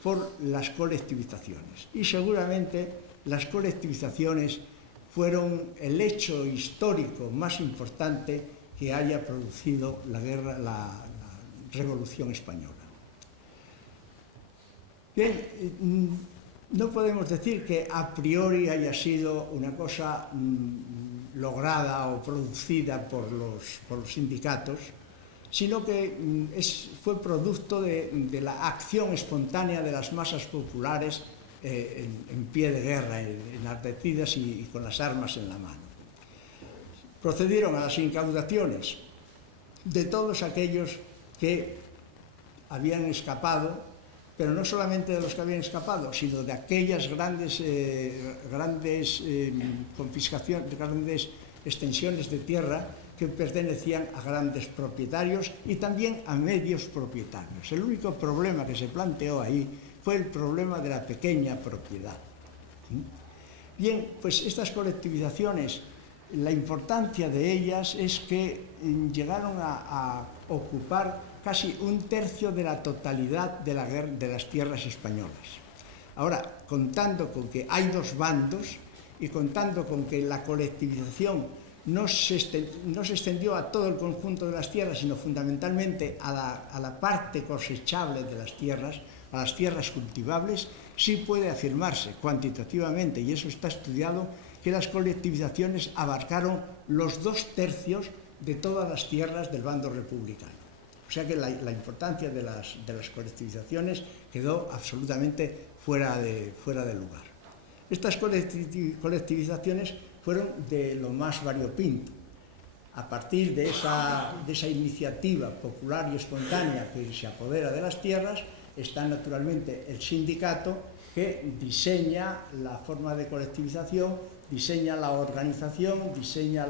por las colectivizaciones y seguramente las colectivizaciones fueron el hecho histórico más importante que haya producido la Revolución Española. Bien, no podemos decir que a priori haya sido una cosa lograda o producida por los sindicatos, sino que fue producto de la acción espontánea de las masas populares en pie de guerra, enardecidas y con las armas en la mano. Procedieron a las incautaciones de todos aquellos que habían escapado, pero no solamente de los que habían escapado, sino de aquellas grandes confiscaciones, grandes extensiones de tierra que pertenecían a grandes propietarios y también a medios propietarios. El único problema que se planteó ahí fue el problema de la pequeña propiedad. Bien, pues estas colectivizaciones, la importancia de ellas es que llegaron a ocupar casi un tercio de la totalidad de las tierras españolas. Ahora, contando con que hay dos bandos y contando con que la colectivización no se extendió a todo el conjunto de las tierras, sino fundamentalmente a la parte cosechable de las tierras, a las tierras cultivables, sí puede afirmarse cuantitativamente, y eso está estudiado, que las colectivizaciones abarcaron los 2/3 de todas las tierras del bando republicano. O sea que la importancia de las colectivizaciones quedó absolutamente fuera de lugar. Estas colectivizaciones fueron de lo más variopinto. A partir de esa iniciativa popular y espontánea que se apodera de las tierras, está naturalmente el sindicato que diseña la forma de colectivización, diseña la organización, diseña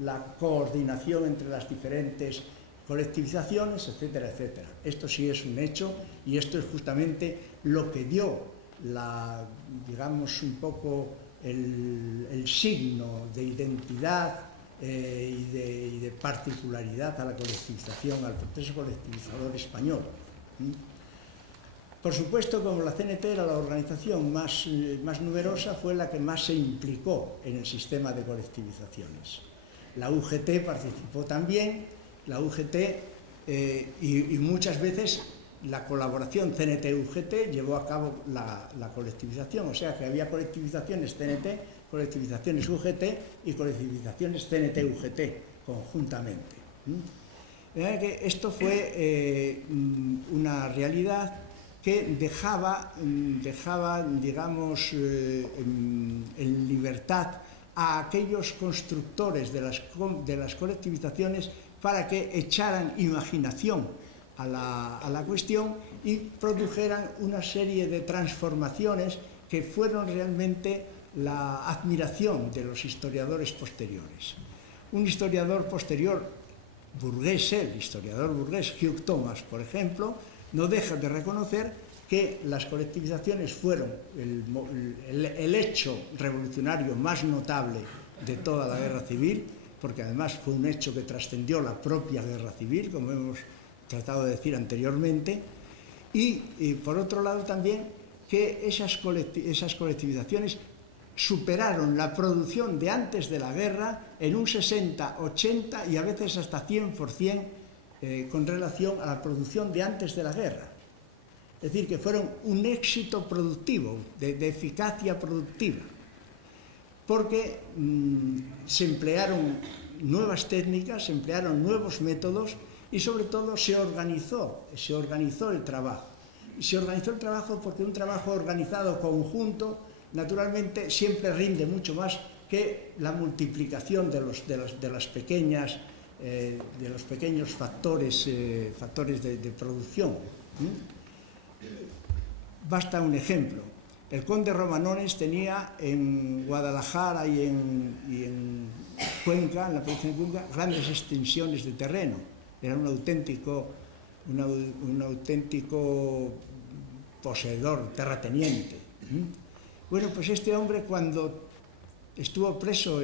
la coordinación entre las diferentes colectivizaciones, etcétera, etcétera. Esto sí es un hecho y esto es justamente lo que dio digamos, un poco el signo de identidad y de particularidad a la colectivización, al proceso colectivizador español. Por supuesto, como la CNT era la organización más numerosa, fue la que más se implicó en el sistema de colectivizaciones. La UGT participó también, la UGT y muchas veces la colaboración CNT-UGT llevó a cabo la colectivización, o sea que había colectivizaciones CNT, colectivizaciones UGT y colectivizaciones CNT-UGT conjuntamente. De manera que esto fue una realidad que dejaba digamos, en libertad a aquellos constructores de las colectivizaciones para que echaran imaginación a la cuestión y produjeran una serie de transformaciones que fueron realmente la admiración de los historiadores posteriores. Un historiador posterior burgués, el historiador burgués Hugh Thomas, por ejemplo, no deja de reconocer que las colectivizaciones fueron el hecho revolucionario más notable de toda la guerra civil, porque además fue un hecho que trascendió la propia guerra civil, como hemos tratado de decir anteriormente, y por otro lado también que esas colectivizaciones superaron la producción de antes de la guerra en un 60, 80 y a veces hasta 100% con relación a la producción de antes de la guerra. Es decir, que fueron un éxito productivo, de eficacia productiva, porque se emplearon nuevas técnicas, se emplearon nuevos métodos y sobre todo se organizó el trabajo. Y se organizó el trabajo porque un trabajo organizado conjunto naturalmente siempre rinde mucho más que la multiplicación de los pequeños factores de producción. Basta un ejemplo. El conde Romanones tenía en Guadalajara y en Cuenca, en la provincia de Cuenca, grandes extensiones de terreno. Era un auténtico poseedor, terrateniente. Bueno, pues este hombre, cuando estuvo preso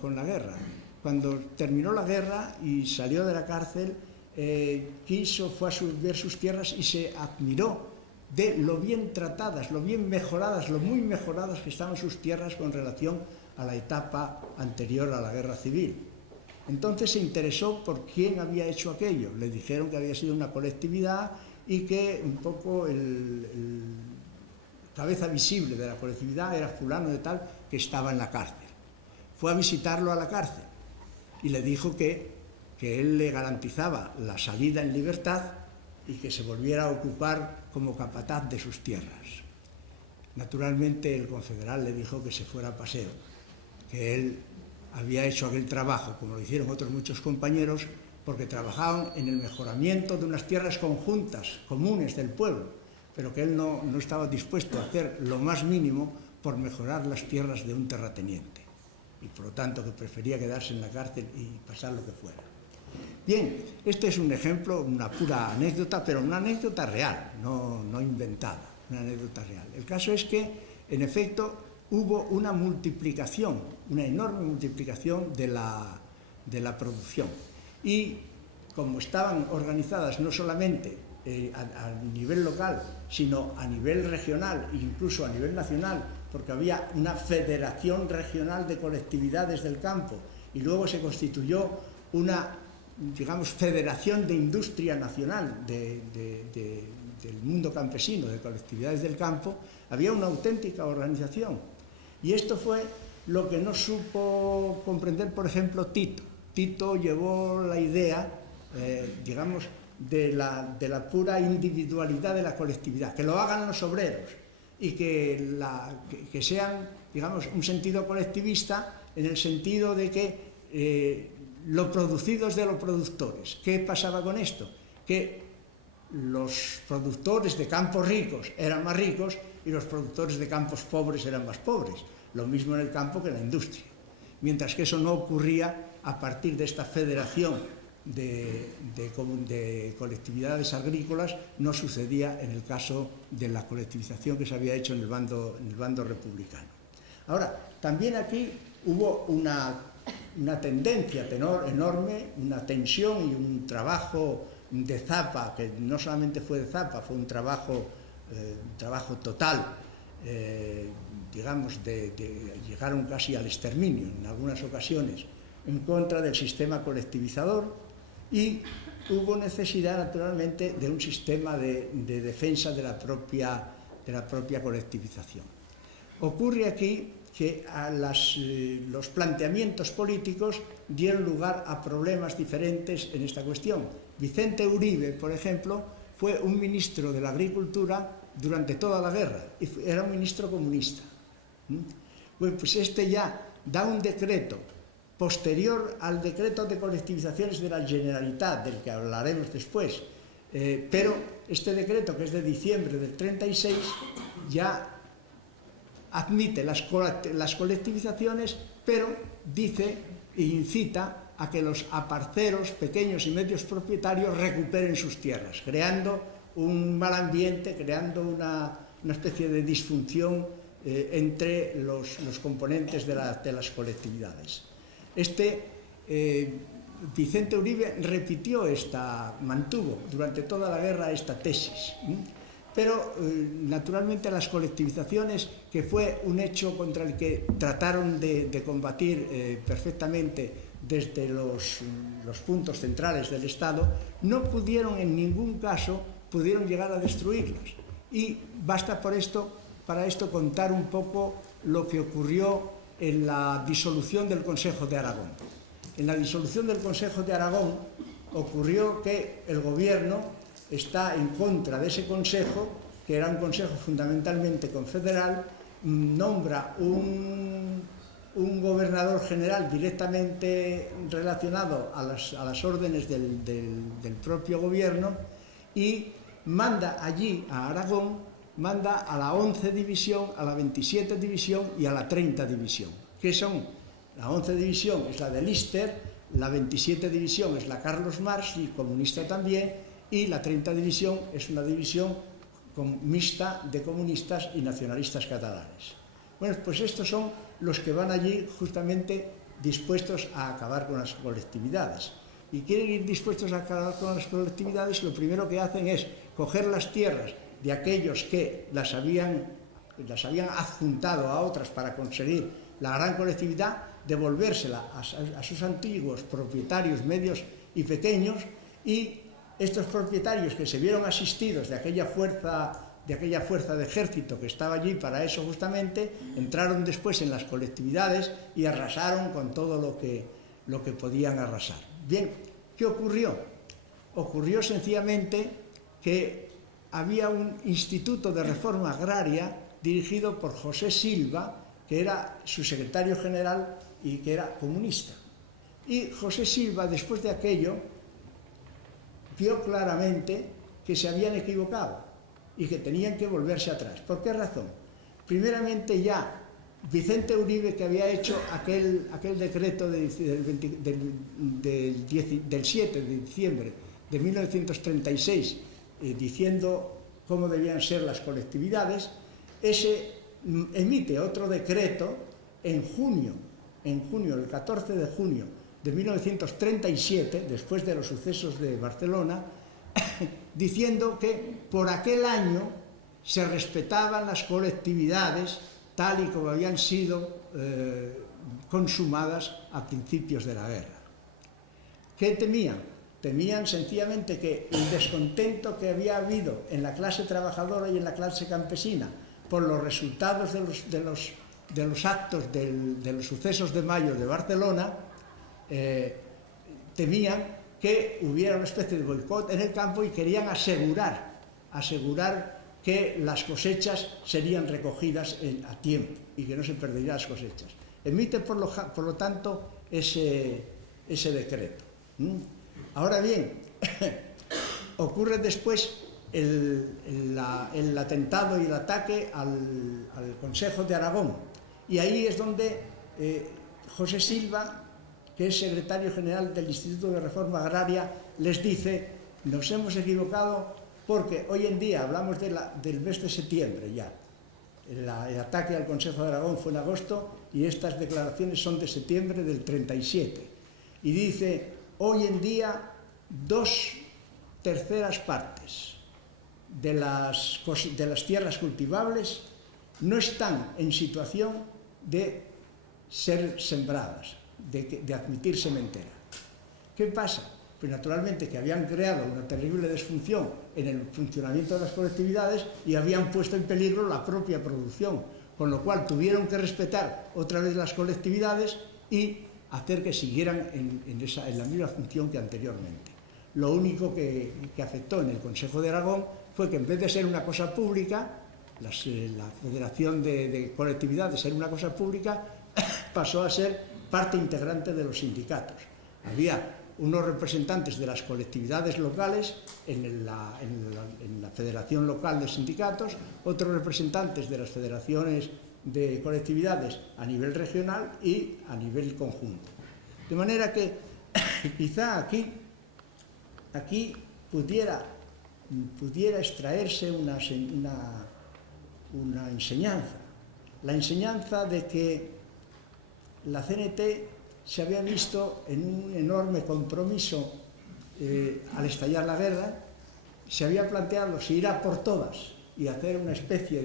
con la guerra, cuando terminó la guerra y salió de la cárcel, fue a ver sus tierras y se admiró de lo bien tratadas, lo bien mejoradas, lo muy mejoradas que estaban sus tierras con relación a la etapa anterior a la guerra civil. Entonces se interesó por quién había hecho aquello. Le dijeron que había sido una colectividad y que un poco el cabeza visible de la colectividad era fulano de tal que estaba en la cárcel. Fue a visitarlo a la cárcel y le dijo que él le garantizaba la salida en libertad y que se volviera a ocupar como capataz de sus tierras. Naturalmente el confederal le dijo que se fuera a paseo, que él había hecho aquel trabajo, como lo hicieron otros muchos compañeros, porque trabajaban en el mejoramiento de unas tierras conjuntas, comunes del pueblo, pero que él no estaba dispuesto a hacer lo más mínimo por mejorar las tierras de un terrateniente, y por lo tanto que prefería quedarse en la cárcel y pasar lo que fuera. Bien, este es un ejemplo, una pura anécdota, pero una anécdota real, no inventada, una anécdota real. El caso es que, en efecto, hubo una multiplicación, una enorme multiplicación de la producción. Y como estaban organizadas no solamente a nivel local, sino a nivel regional e incluso a nivel nacional, porque había una federación regional de colectividades del campo y luego se constituyó una, digamos, federación de industria nacional del mundo campesino, de colectividades del campo, había una auténtica organización. Y esto fue lo que no supo comprender, por ejemplo, Tito. Tito llevó la idea, digamos, de la pura individualidad de la colectividad, que lo hagan los obreros y que sean, digamos, un sentido colectivista en el sentido de que lo producido es de los productores. ¿Qué pasaba con esto? Que los productores de campos ricos eran más ricos y los productores de campos pobres eran más pobres. Lo mismo en el campo que en la industria. Mientras que eso no ocurría a partir de esta federación de colectividades agrícolas, no sucedía en el caso de la colectivización que se había hecho en el bando republicano. Ahora, también aquí hubo una tendencia enorme, una tensión y un trabajo de zapa, que no solamente fue de zapa, fue un trabajo total, digamos, llegaron casi al exterminio en algunas ocasiones, en contra del sistema colectivizador, y hubo necesidad, naturalmente, de un sistema de defensa de la propia colectivización. Ocurre aquí que los planteamientos políticos dieron lugar a problemas diferentes en esta cuestión. Vicente Uribe, por ejemplo, fue un ministro de la Agricultura durante toda la guerra, y era un ministro comunista. Bueno, pues este ya da un decreto posterior al decreto de colectivizaciones de la Generalitat, del que hablaremos después, pero este decreto, que es de diciembre del 36, ya admite las colectivizaciones, pero dice e incita a que los aparceros, pequeños y medios propietarios, recuperen sus tierras, creando un mal ambiente, creando una especie de disfunción entre los componentes de las colectividades. Vicente Uribe mantuvo durante toda la guerra esta tesis, pero naturalmente las colectivizaciones, que fue un hecho contra el que trataron de combatir perfectamente desde los puntos centrales del Estado, no pudieron en ningún caso llegar a destruirlas. Y basta para esto contar un poco lo que ocurrió en la disolución del Consejo de Aragón. En la disolución del Consejo de Aragón ocurrió que el gobierno está en contra de ese consejo, que era un consejo fundamentalmente confederal, nombra un gobernador general directamente relacionado a las órdenes del propio gobierno y manda allí, a Aragón, manda a la 11 División, a la 27 División y a la 30 División. ¿Qué son? La 11 División es la de Lister, la 27 División es la Carlos Marx, y comunista también, y la 30 División es una división mixta de comunistas y nacionalistas catalanes. Bueno, pues estos son los que van allí justamente dispuestos a acabar con las colectividades. Y quieren ir dispuestos a acabar con las colectividades, lo primero que hacen es coger las tierras de aquellos que las habían adjuntado a otras para conseguir la gran colectividad, devolvérsela a sus antiguos propietarios medios y pequeños, y estos propietarios que se vieron asistidos de aquella fuerza de ejército que estaba allí para eso justamente, entraron después en las colectividades y arrasaron con todo lo que podían arrasar. Bien, ¿qué ocurrió? Ocurrió sencillamente que había un instituto de reforma agraria dirigido por José Silva, que era su secretario general y que era comunista. Y José Silva, después de aquello, vio claramente que se habían equivocado y que tenían que volverse atrás. ¿Por qué razón? Primeramente, ya Vicente Uribe, que había hecho aquel decreto del 7 de diciembre de 1936, diciendo cómo debían ser las colectividades, ese emite otro decreto en junio, el 14 de junio de 1937, después de los sucesos de Barcelona, diciendo que por aquel año se respetaban las colectividades tal y como habían sido consumadas a principios de la guerra. ¿Qué temían? Temían sencillamente que el descontento que había habido en la clase trabajadora y en la clase campesina por los resultados de los actos de los sucesos de mayo de Barcelona, temían que hubiera una especie de boicot en el campo y querían asegurar que las cosechas serían recogidas a tiempo y que no se perderían las cosechas. Emite, por lo tanto, ese decreto. Ahora bien, ocurre después el atentado y el ataque al Consejo de Aragón, y ahí es donde José Silva, que es secretario general del Instituto de Reforma Agraria, les dice: nos hemos equivocado porque hoy en día hablamos del mes de septiembre ya. El ataque al Consejo de Aragón fue en agosto y estas declaraciones son de septiembre del 37. Y dice: hoy en día 2/3 partes de las tierras cultivables no están en situación de ser sembradas, de admitir sementera. ¿Qué pasa? Pues naturalmente que habían creado una terrible disfunción en el funcionamiento de las colectividades y habían puesto en peligro la propia producción, con lo cual tuvieron que respetar otra vez las colectividades y hacer que siguieran en la misma función que anteriormente. Lo único que afectó en el Consejo de Aragón fue que, en vez de ser una cosa pública, la Federación de Colectividades era una cosa pública, pasó a ser parte integrante de los sindicatos. Había unos representantes de las colectividades locales en la Federación Local de Sindicatos, otros representantes de las federaciones de colectividades a nivel regional y a nivel conjunto. De manera que quizá aquí pudiera extraerse una enseñanza, la enseñanza de que la CNT se había visto en un enorme compromiso al estallar la guerra, se había planteado si ir a por todas y hacer una especie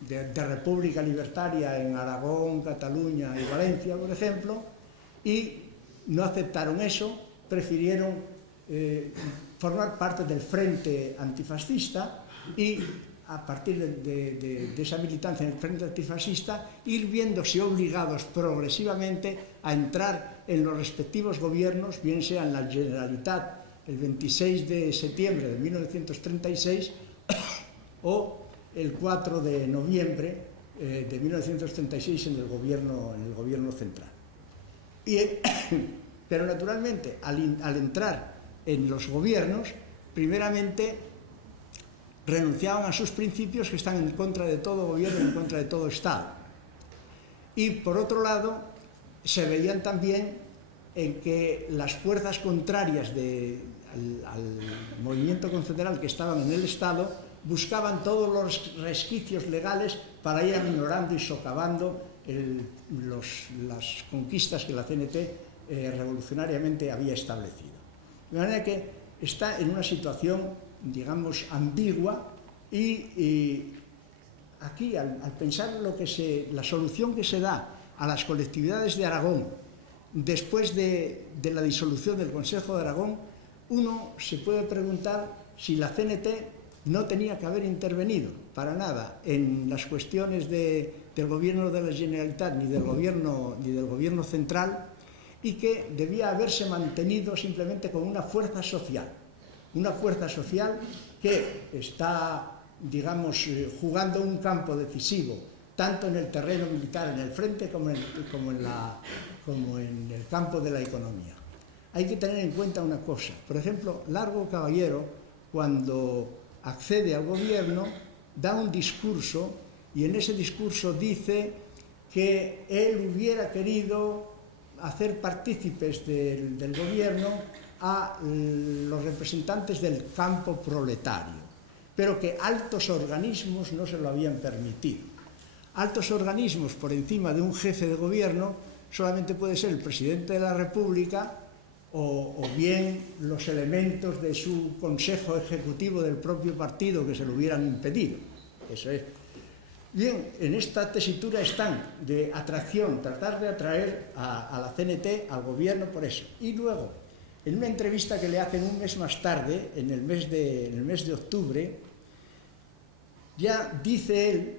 de república libertaria en Aragón, Cataluña y Valencia, por ejemplo, y no aceptaron eso, prefirieron formar parte del frente antifascista y a partir de esa militancia en el frente antifascista ir viéndose obligados progresivamente a entrar en los respectivos gobiernos, bien sea en la Generalitat el 26 de septiembre de 1936 o el 4 de noviembre de 1936 en el gobierno central. Pero naturalmente, al entrar en los gobiernos, primeramente renunciaban a sus principios que están en contra de todo gobierno, en contra de todo Estado. Y por otro lado, se veían también en que las fuerzas contrarias al movimiento confederal que estaban en el Estado buscaban todos los resquicios legales para ir aminorando y socavando las conquistas que la CNT revolucionariamente había establecido. De manera que está en una situación, digamos, ambigua y aquí, al pensar la solución que se da a las colectividades de Aragón después de la disolución del Consejo de Aragón, uno se puede preguntar si la CNT no tenía que haber intervenido para nada en las cuestiones del gobierno de la Generalitat ni del gobierno central, y que debía haberse mantenido simplemente como una fuerza social que está, digamos, jugando un campo decisivo tanto en el terreno militar, en el frente, como en el campo de la economía. Hay que tener en cuenta una cosa. Por ejemplo, Largo Caballero, cuando accede al gobierno, da un discurso y en ese discurso dice que él hubiera querido hacer partícipes del gobierno a los representantes del campo proletario, pero que altos organismos no se lo habían permitido. Altos organismos por encima de un jefe de gobierno solamente puede ser el presidente de la República o bien los elementos de su consejo ejecutivo del propio partido que se lo hubieran impedido. Eso es. Bien, en esta tesitura están de atracción, tratar de atraer a la CNT, al gobierno, por eso. Y luego, en una entrevista que le hacen un mes más tarde, en el mes de octubre, ya dice él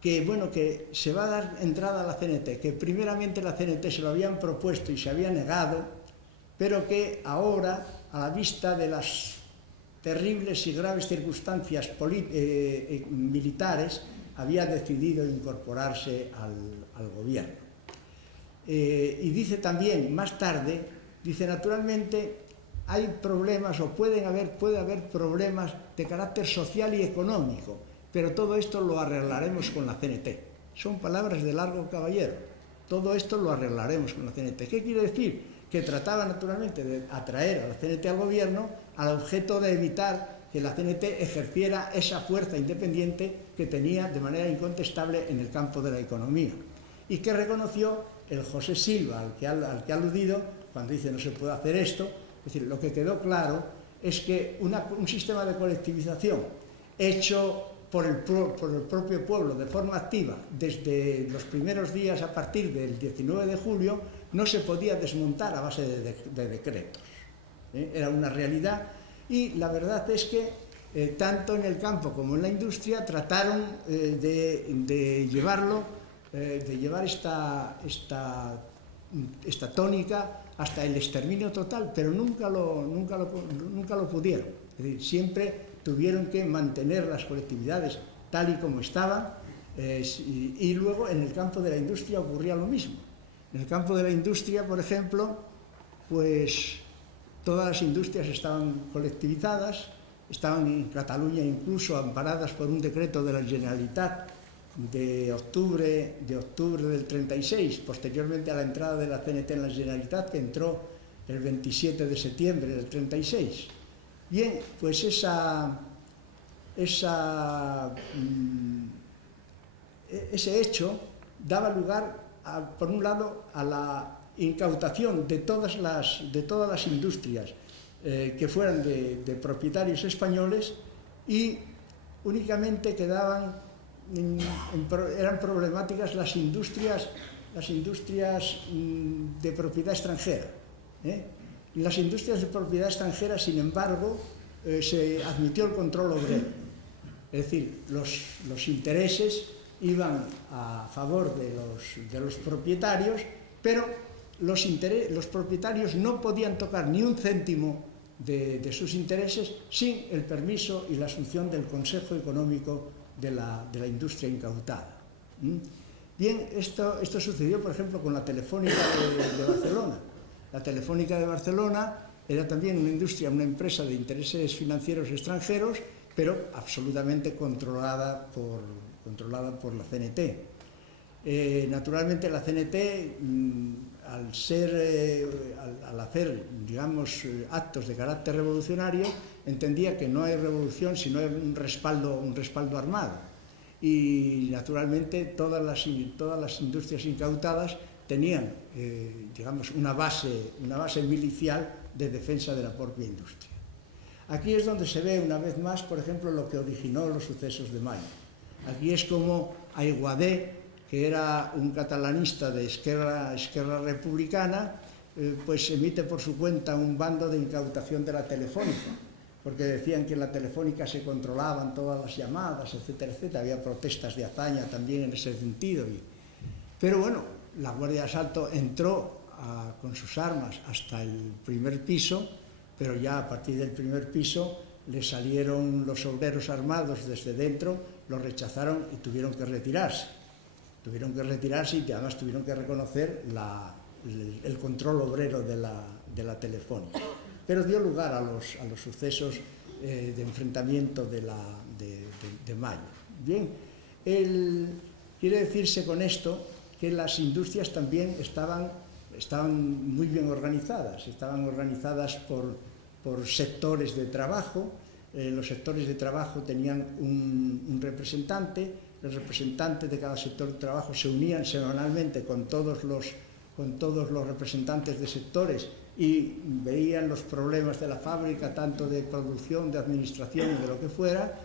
que, bueno, que se va a dar entrada a la CNT, que primeramente la CNT se lo habían propuesto y se había negado, pero que ahora, a la vista de las terribles y graves circunstancias militares, había decidido incorporarse al gobierno. Y dice también, más tarde, dice, naturalmente, hay problemas o puede haber problemas de carácter social y económico, pero todo esto lo arreglaremos con la CNT. Son palabras de Largo Caballero. Todo esto lo arreglaremos con la CNT. ¿Qué quiere decir? Que trataba naturalmente de atraer a la CNT al gobierno al objeto de evitar que la CNT ejerciera esa fuerza independiente que tenía de manera incontestable en el campo de la economía, y que reconoció el José Silva, al que ha aludido, cuando dice no se puede hacer esto. Es decir, lo que quedó claro es que un sistema de colectivización hecho por el propio pueblo de forma activa desde los primeros días a partir del 19 de julio no se podía desmontar a base de decretos. Era una realidad, y la verdad es que tanto en el campo como en la industria trataron de llevar esta tónica hasta el exterminio total, pero nunca lo pudieron. Es decir, siempre tuvieron que mantener las colectividades tal y como estaban, y luego en el campo de la industria ocurría lo mismo. En el campo de la industria, por ejemplo, pues todas las industrias estaban colectivizadas, estaban en Cataluña incluso amparadas por un decreto de la Generalitat de octubre del 36, posteriormente a la entrada de la CNT en la Generalitat, que entró el 27 de septiembre del 36. Bien, pues ese hecho daba lugar, por un lado, a la incautación de todas las industrias que fueran de propietarios españoles, y únicamente quedaban, eran problemáticas las industrias de propiedad extranjera. En las industrias de propiedad extranjera, sin embargo, se admitió el control obrero. Es decir, los intereses iban a favor de los propietarios, pero los propietarios no podían tocar ni un céntimo de sus intereses sin el permiso y la asunción del Consejo Económico de la industria incautada. Bien, esto sucedió, por ejemplo, con la Telefónica de Barcelona. La Telefónica de Barcelona era también una industria, una empresa de intereses financieros extranjeros, pero absolutamente controlada por la CNT. Naturalmente la CNT, al hacer, digamos, actos de carácter revolucionario, entendía que no hay revolución si no hay un respaldo armado. Y naturalmente todas las industrias incautadas tenían, digamos, una base milicial de defensa de la propia industria. Aquí es donde se ve una vez más, por ejemplo, lo que originó los sucesos de mayo. Aquí es como Aiguadé, que era un catalanista de Esquerra Republicana, pues emite por su cuenta un bando de incautación de la Telefónica, porque decían que en la Telefónica se controlaban todas las llamadas, etcétera, etcétera. Había protestas de hazaña también en ese sentido. Pero bueno, la Guardia de Asalto entró con sus armas hasta el primer piso, pero ya a partir del primer piso le salieron los obreros armados desde dentro, los rechazaron y tuvieron que retirarse. Y además tuvieron que reconocer el control obrero de la Telefónica. Pero dio lugar a los sucesos de enfrentamiento de mayo. Bien, quiere decirse con esto que las industrias también estaban muy bien organizadas. Estaban organizadas por sectores de trabajo. Los sectores de trabajo tenían un representante. Los representantes de cada sector de trabajo se unían semanalmente con todos los representantes de sectores y veían los problemas de la fábrica, tanto de producción, de administración, de lo que fuera,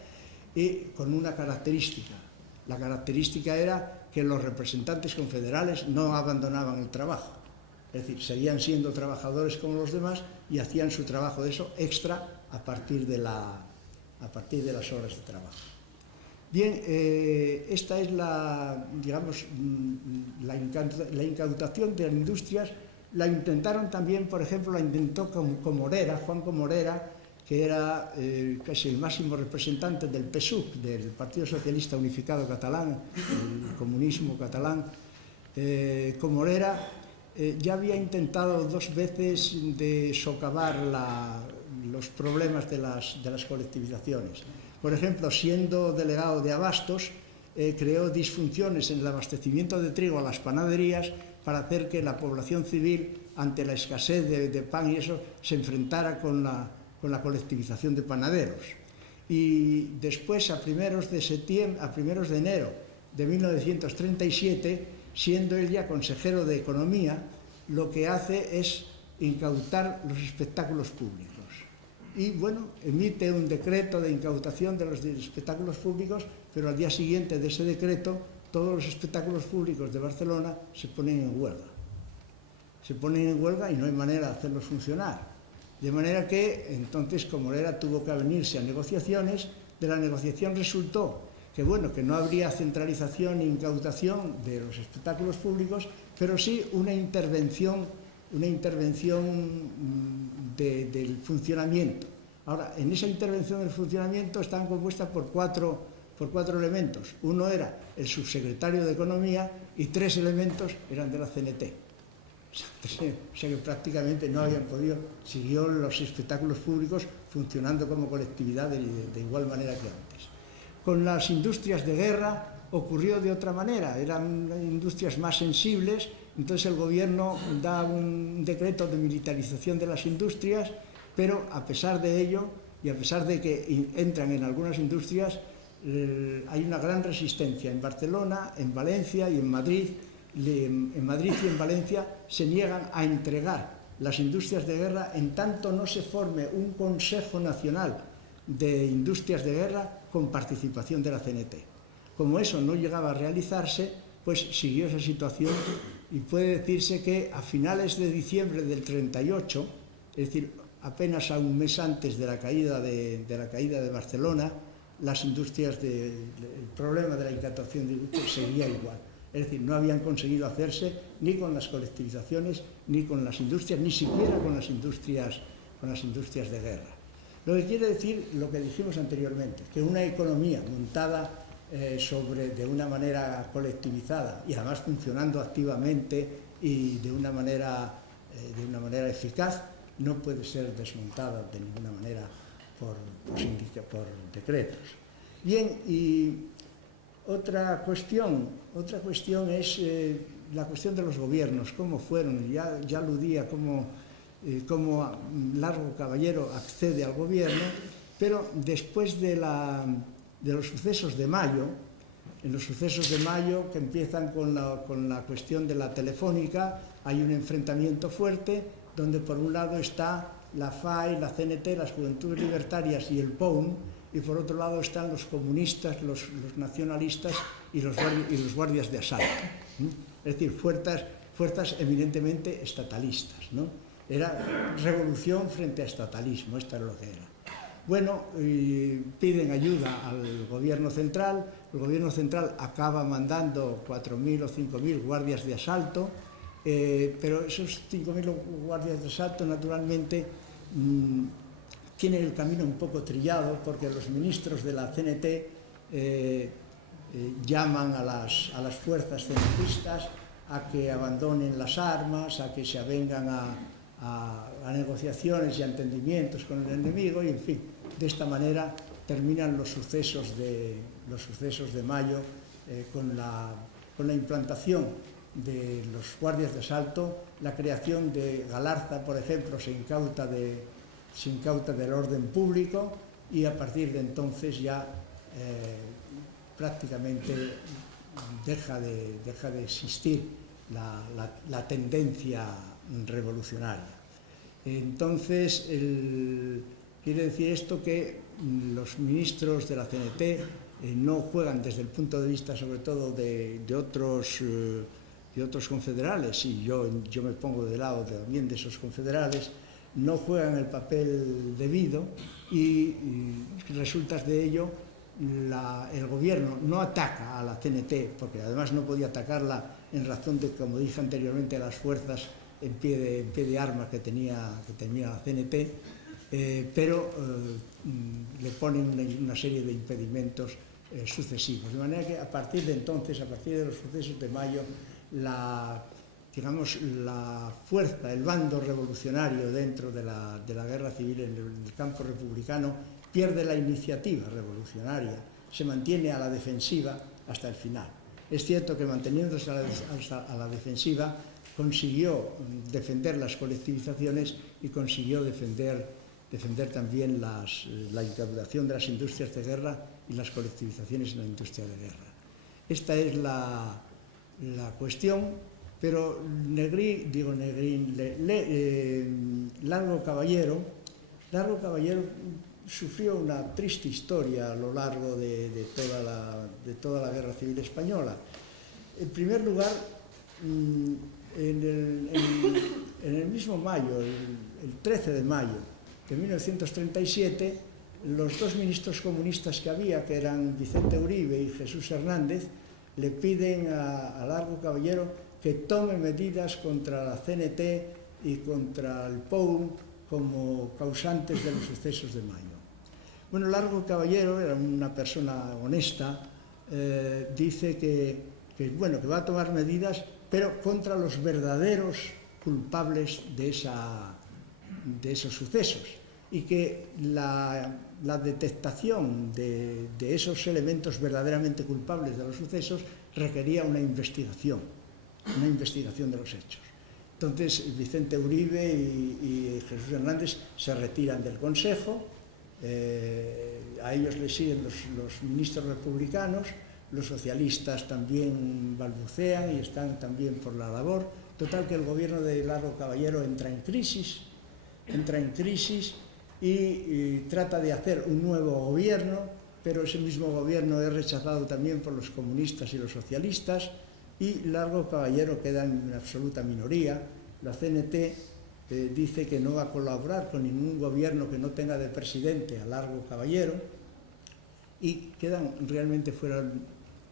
y con una característica. La característica era que los representantes confederales no abandonaban el trabajo. Es decir, seguían siendo trabajadores como los demás y hacían su trabajo de eso extra a partir de las horas de trabajo. Bien, esta es la incautación de las industrias. La intentaron también, por ejemplo, Comorera, Juan Comorera, que era casi el máximo representante del PSUC, del Partido Socialista Unificado Catalán, el comunismo catalán. Comorera ya había intentado 2 veces de socavar los problemas de las colectivizaciones. Por ejemplo, siendo delegado de Abastos, creó disfunciones en el abastecimiento de trigo a las panaderías para hacer que la población civil, ante la escasez de pan y eso, se enfrentara con la colectivización de panaderos. Y después, a primeros de enero de 1937, siendo él ya consejero de Economía, lo que hace es incautar los espectáculos públicos. Y bueno, emite un decreto de incautación de los espectáculos públicos, pero al día siguiente de ese decreto, todos los espectáculos públicos de Barcelona se ponen en huelga. Se ponen en huelga y no hay manera de hacerlos funcionar. De manera que entonces Comorera tuvo que avenirse a negociaciones. De la negociación resultó que, bueno, que no habría centralización ni incautación de los espectáculos públicos, pero sí una intervención del funcionamiento. Ahora, en esa intervención del funcionamiento están compuestas por cuatro elementos. Uno era el subsecretario de Economía y 3 elementos eran de la CNT. O sea que prácticamente no habían podido, siguió los espectáculos públicos funcionando como colectividad de igual manera que antes. Con las industrias de guerra ocurrió de otra manera, eran industrias más sensibles, entonces el gobierno da un decreto de militarización de las industrias, pero a pesar de ello, y a pesar de que entran en algunas industrias, hay una gran resistencia en Barcelona, en Valencia y en Madrid. En Madrid y en Valencia se niegan a entregar las industrias de guerra en tanto no se forme un Consejo Nacional de Industrias de Guerra con participación de la CNT. Como eso no llegaba a realizarse, pues siguió esa situación y puede decirse que a finales de diciembre del 38, es decir, apenas a un mes antes de la caída de Barcelona, el problema de la incautación de tributos seguía igual. Es decir, no habían conseguido hacerse ni con las colectivizaciones, ni con las industrias, ni siquiera con las industrias de guerra. Lo que quiere decir lo que dijimos anteriormente, que una economía montada de una manera colectivizada y además funcionando activamente y de una manera eficaz, no puede ser desmontada de ninguna manera por decretos. Bien, y otra cuestión es la cuestión de los gobiernos, cómo fueron. Ya aludía cómo Largo Caballero accede al gobierno, pero después de los sucesos de mayo, en los sucesos de mayo que empiezan con la cuestión de la telefónica, hay un enfrentamiento fuerte donde por un lado está la FAI, la CNT, las Juventudes Libertarias y el POUM, y por otro lado están los comunistas, los nacionalistas y los guardias de asalto. Es decir, fuerzas eminentemente estatalistas, ¿no? Era revolución frente a estatalismo, esto era lo que era. Bueno, piden ayuda al gobierno central, el gobierno central acaba mandando 4.000 o 5.000 guardias de asalto, pero esos 5.000 guardias de asalto naturalmente tienen el camino un poco trillado, porque los ministros de la CNT llaman a las fuerzas cenetistas a que abandonen las armas, a que se avengan a negociaciones y a entendimientos con el enemigo, y en fin, de esta manera terminan los sucesos de mayo con la implantación de los guardias de asalto, la creación de Galarza, por ejemplo, se incauta del orden público, y a partir de entonces ya prácticamente deja de existir la tendencia revolucionaria. Entonces, quiere decir esto que los ministros de la CNT no juegan desde el punto de vista, sobre todo, de otros confederales, y yo me pongo de lado también de esos confederales, no juegan el papel debido, y resultas de ello, el gobierno no ataca a la CNT, porque además no podía atacarla en razón de, como dije anteriormente, las fuerzas en pie de armas que tenía la CNT, pero le ponen una serie de impedimentos sucesivos. De manera que a partir de entonces, a partir de los sucesos de mayo, la fuerza, el bando revolucionario dentro de la guerra civil en el campo republicano pierde la iniciativa revolucionaria, se mantiene a la defensiva hasta el final. Es cierto que manteniéndose a la defensiva consiguió defender las colectivizaciones y consiguió defender también la incautación de las industrias de guerra y las colectivizaciones en la industria de guerra. Esta es la cuestión, pero Largo Caballero sufrió una triste historia a lo largo de toda la guerra civil española. En primer lugar, en el mismo mayo, el 13 de mayo de 1937, los dos ministros comunistas que había, que eran Vicente Uribe y Jesús Hernández, le piden a Largo Caballero que tome medidas contra la CNT y contra el POUM como causantes de los sucesos de mayo. Bueno, Largo Caballero era una persona honesta, dice que va a tomar medidas, pero contra los verdaderos culpables de esos sucesos, y que la detectación de esos elementos verdaderamente culpables de los sucesos requería una investigación de los hechos. Entonces, Vicente Uribe y Jesús Hernández se retiran del Consejo, a ellos les siguen los ministros republicanos, los socialistas también balbucean y están también por la labor. Total, que el gobierno de Largo Caballero entra en crisis y trata de hacer un nuevo gobierno pero ese mismo gobierno es rechazado también por los comunistas y los socialistas, y Largo Caballero queda en absoluta minoría. La CNT dice que no va a colaborar con ningún gobierno que no tenga de presidente a Largo Caballero, y quedan realmente fuera.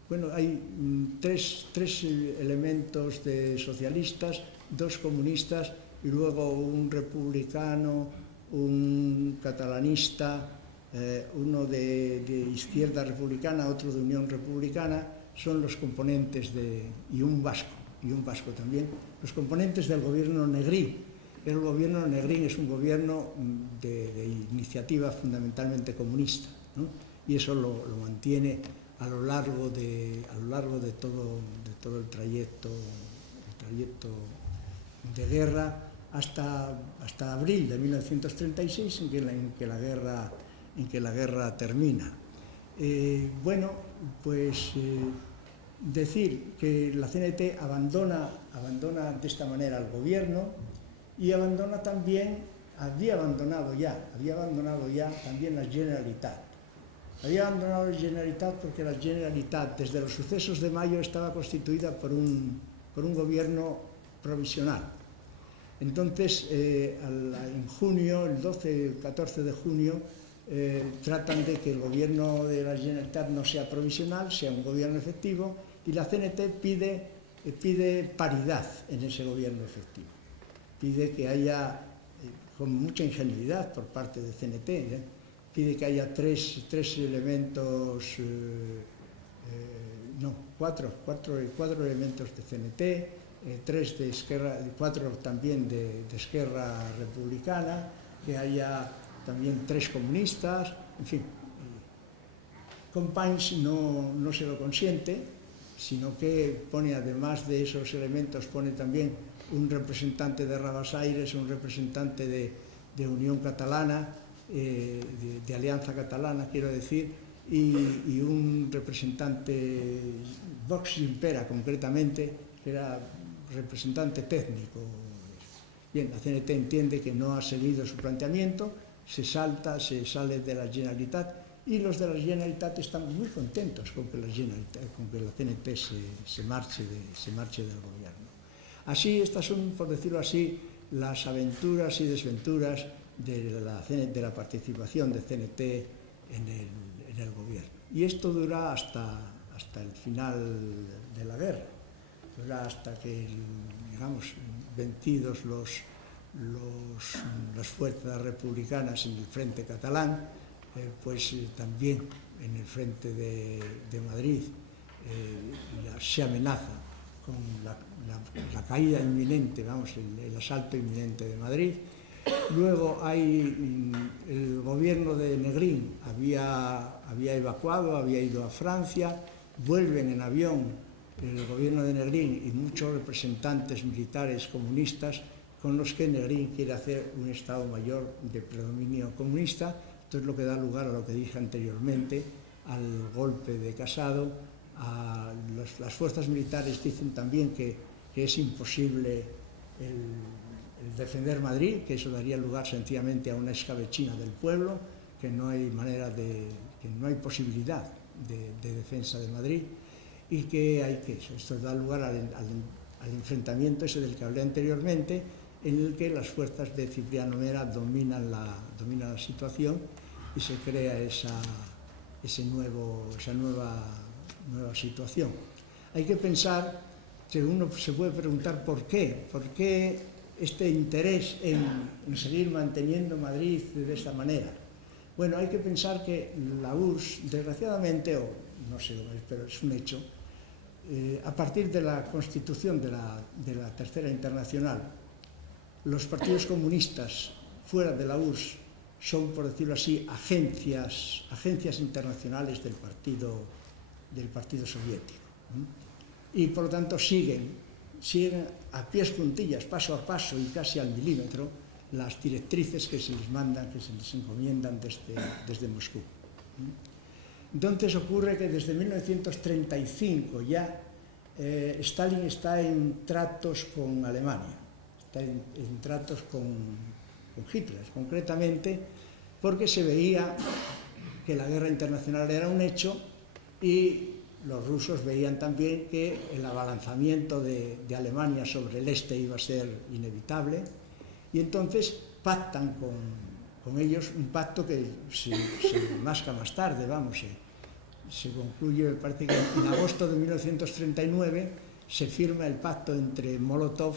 Bueno, hay tres elementos de socialistas, 2 comunistas y luego un republicano, un catalanista, uno de izquierda republicana, otro de Unión Republicana, son los componentes y un vasco también, los componentes del gobierno Negrín. El gobierno Negrín es un gobierno de iniciativa fundamentalmente comunista, ¿no? Y eso lo mantiene a lo largo de todo el trayecto de guerra hasta abril de 1936, en que la guerra termina. Bueno, pues decir que la CNT abandona de esta manera al gobierno, y abandona también, había abandonado ya también la Generalitat. Había abandonado la Generalitat porque la Generalitat, desde los sucesos de mayo, estaba constituida por un gobierno provisional. Entonces, en junio, el 12, el 14 de junio, tratan de que el gobierno de la Generalitat no sea provisional, sea un gobierno efectivo, y la CNT pide paridad en ese gobierno efectivo. Pide que haya, con mucha ingenuidad por parte de CNT, pide que haya tres elementos, cuatro elementos de CNT, 4 también de Esquerra Republicana, que haya también 3 comunistas, en fin. Companys no se lo consiente, sino que pone, además de esos elementos, pone también un representante de Rabassaires, un representante de Unión Catalana, de Alianza Catalana, quiero decir, y un representante, Vox Impera concretamente, que era representante técnico. Bien, la CNT entiende que no ha seguido su planteamiento, se sale de la Generalitat, y los de la Generalitat están muy contentos con que la CNT se marche del gobierno. Así, estas son, por decirlo así, las aventuras y desventuras de la participación de CNT en el gobierno. Y esto dura hasta el final de la guerra, dura hasta que, digamos, vencidos las fuerzas republicanas en el frente catalán, pues también en el frente de Madrid se amenaza con la caída inminente, vamos, el asalto inminente de Madrid. Luego el gobierno de Negrín había evacuado, había ido a Francia, vuelven en avión el gobierno de Negrín y muchos representantes militares comunistas, con los que Negrín quiere hacer un Estado Mayor de predominio comunista. Esto es lo que da lugar a lo que dije anteriormente, al golpe de Casado. Las fuerzas militares dicen también que es imposible el defender Madrid, que eso daría lugar sencillamente a una escabechina del pueblo, que no hay posibilidad de defensa de Madrid, y que esto da lugar al enfrentamiento ese del que hablé anteriormente, en el que las fuerzas de Cipriano Mera dominan la situación y se crea esa nueva situación. Hay que pensar, que uno se puede preguntar por qué este interés en seguir manteniendo Madrid de esta manera. Bueno, hay que pensar que la URSS, desgraciadamente, o no sé, pero es un hecho, a partir de la constitución de la Tercera Internacional, los partidos comunistas fuera de la URSS son, por decirlo así, agencias internacionales del partido soviético. Y por lo tanto siguen a pies juntillas, paso a paso y casi al milímetro, las directrices que se les mandan, que se les encomiendan desde Moscú. Entonces ocurre que desde 1935 ya Stalin está en tratos con Alemania, está en tratos con Hitler, concretamente porque se veía que la guerra internacional era un hecho y los rusos veían también que el abalanzamiento de Alemania sobre el este iba a ser inevitable y entonces pactan con ellos un pacto que se masca más tarde, se concluye, me parece que en agosto de 1939 se firma el pacto entre Molotov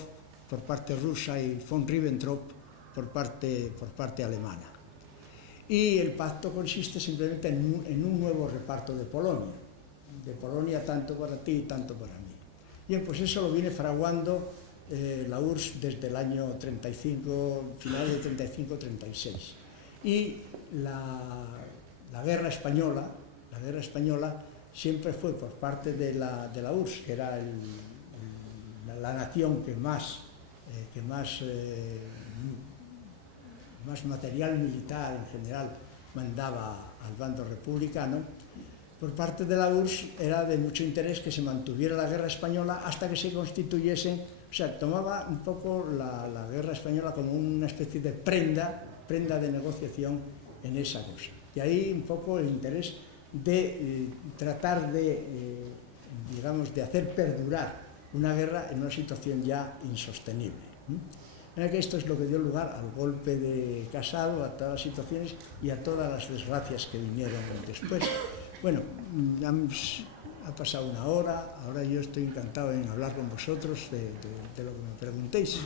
por parte rusa y von Ribbentrop por parte alemana. Y el pacto consiste simplemente en un nuevo reparto de Polonia tanto para ti y tanto para mí. Bien, pues eso lo viene fraguando la URSS desde el año 35, final de 35-36. Y la guerra española siempre fue por parte de la URSS, que era la nación que más material militar en general mandaba al bando republicano. Por parte de la URSS era de mucho interés que se mantuviera la guerra española hasta que se constituyese, o sea, tomaba un poco la guerra española como una especie de prenda de negociación en esa cosa. Y ahí un poco el interés de tratar de, digamos, de hacer perdurar una guerra en una situación ya insostenible. Que esto es lo que dio lugar al golpe de Casado, a todas las situaciones y a todas las desgracias que vinieron después. Bueno, ha pasado una hora, ahora yo estoy encantado en hablar con vosotros de lo que me preguntéis.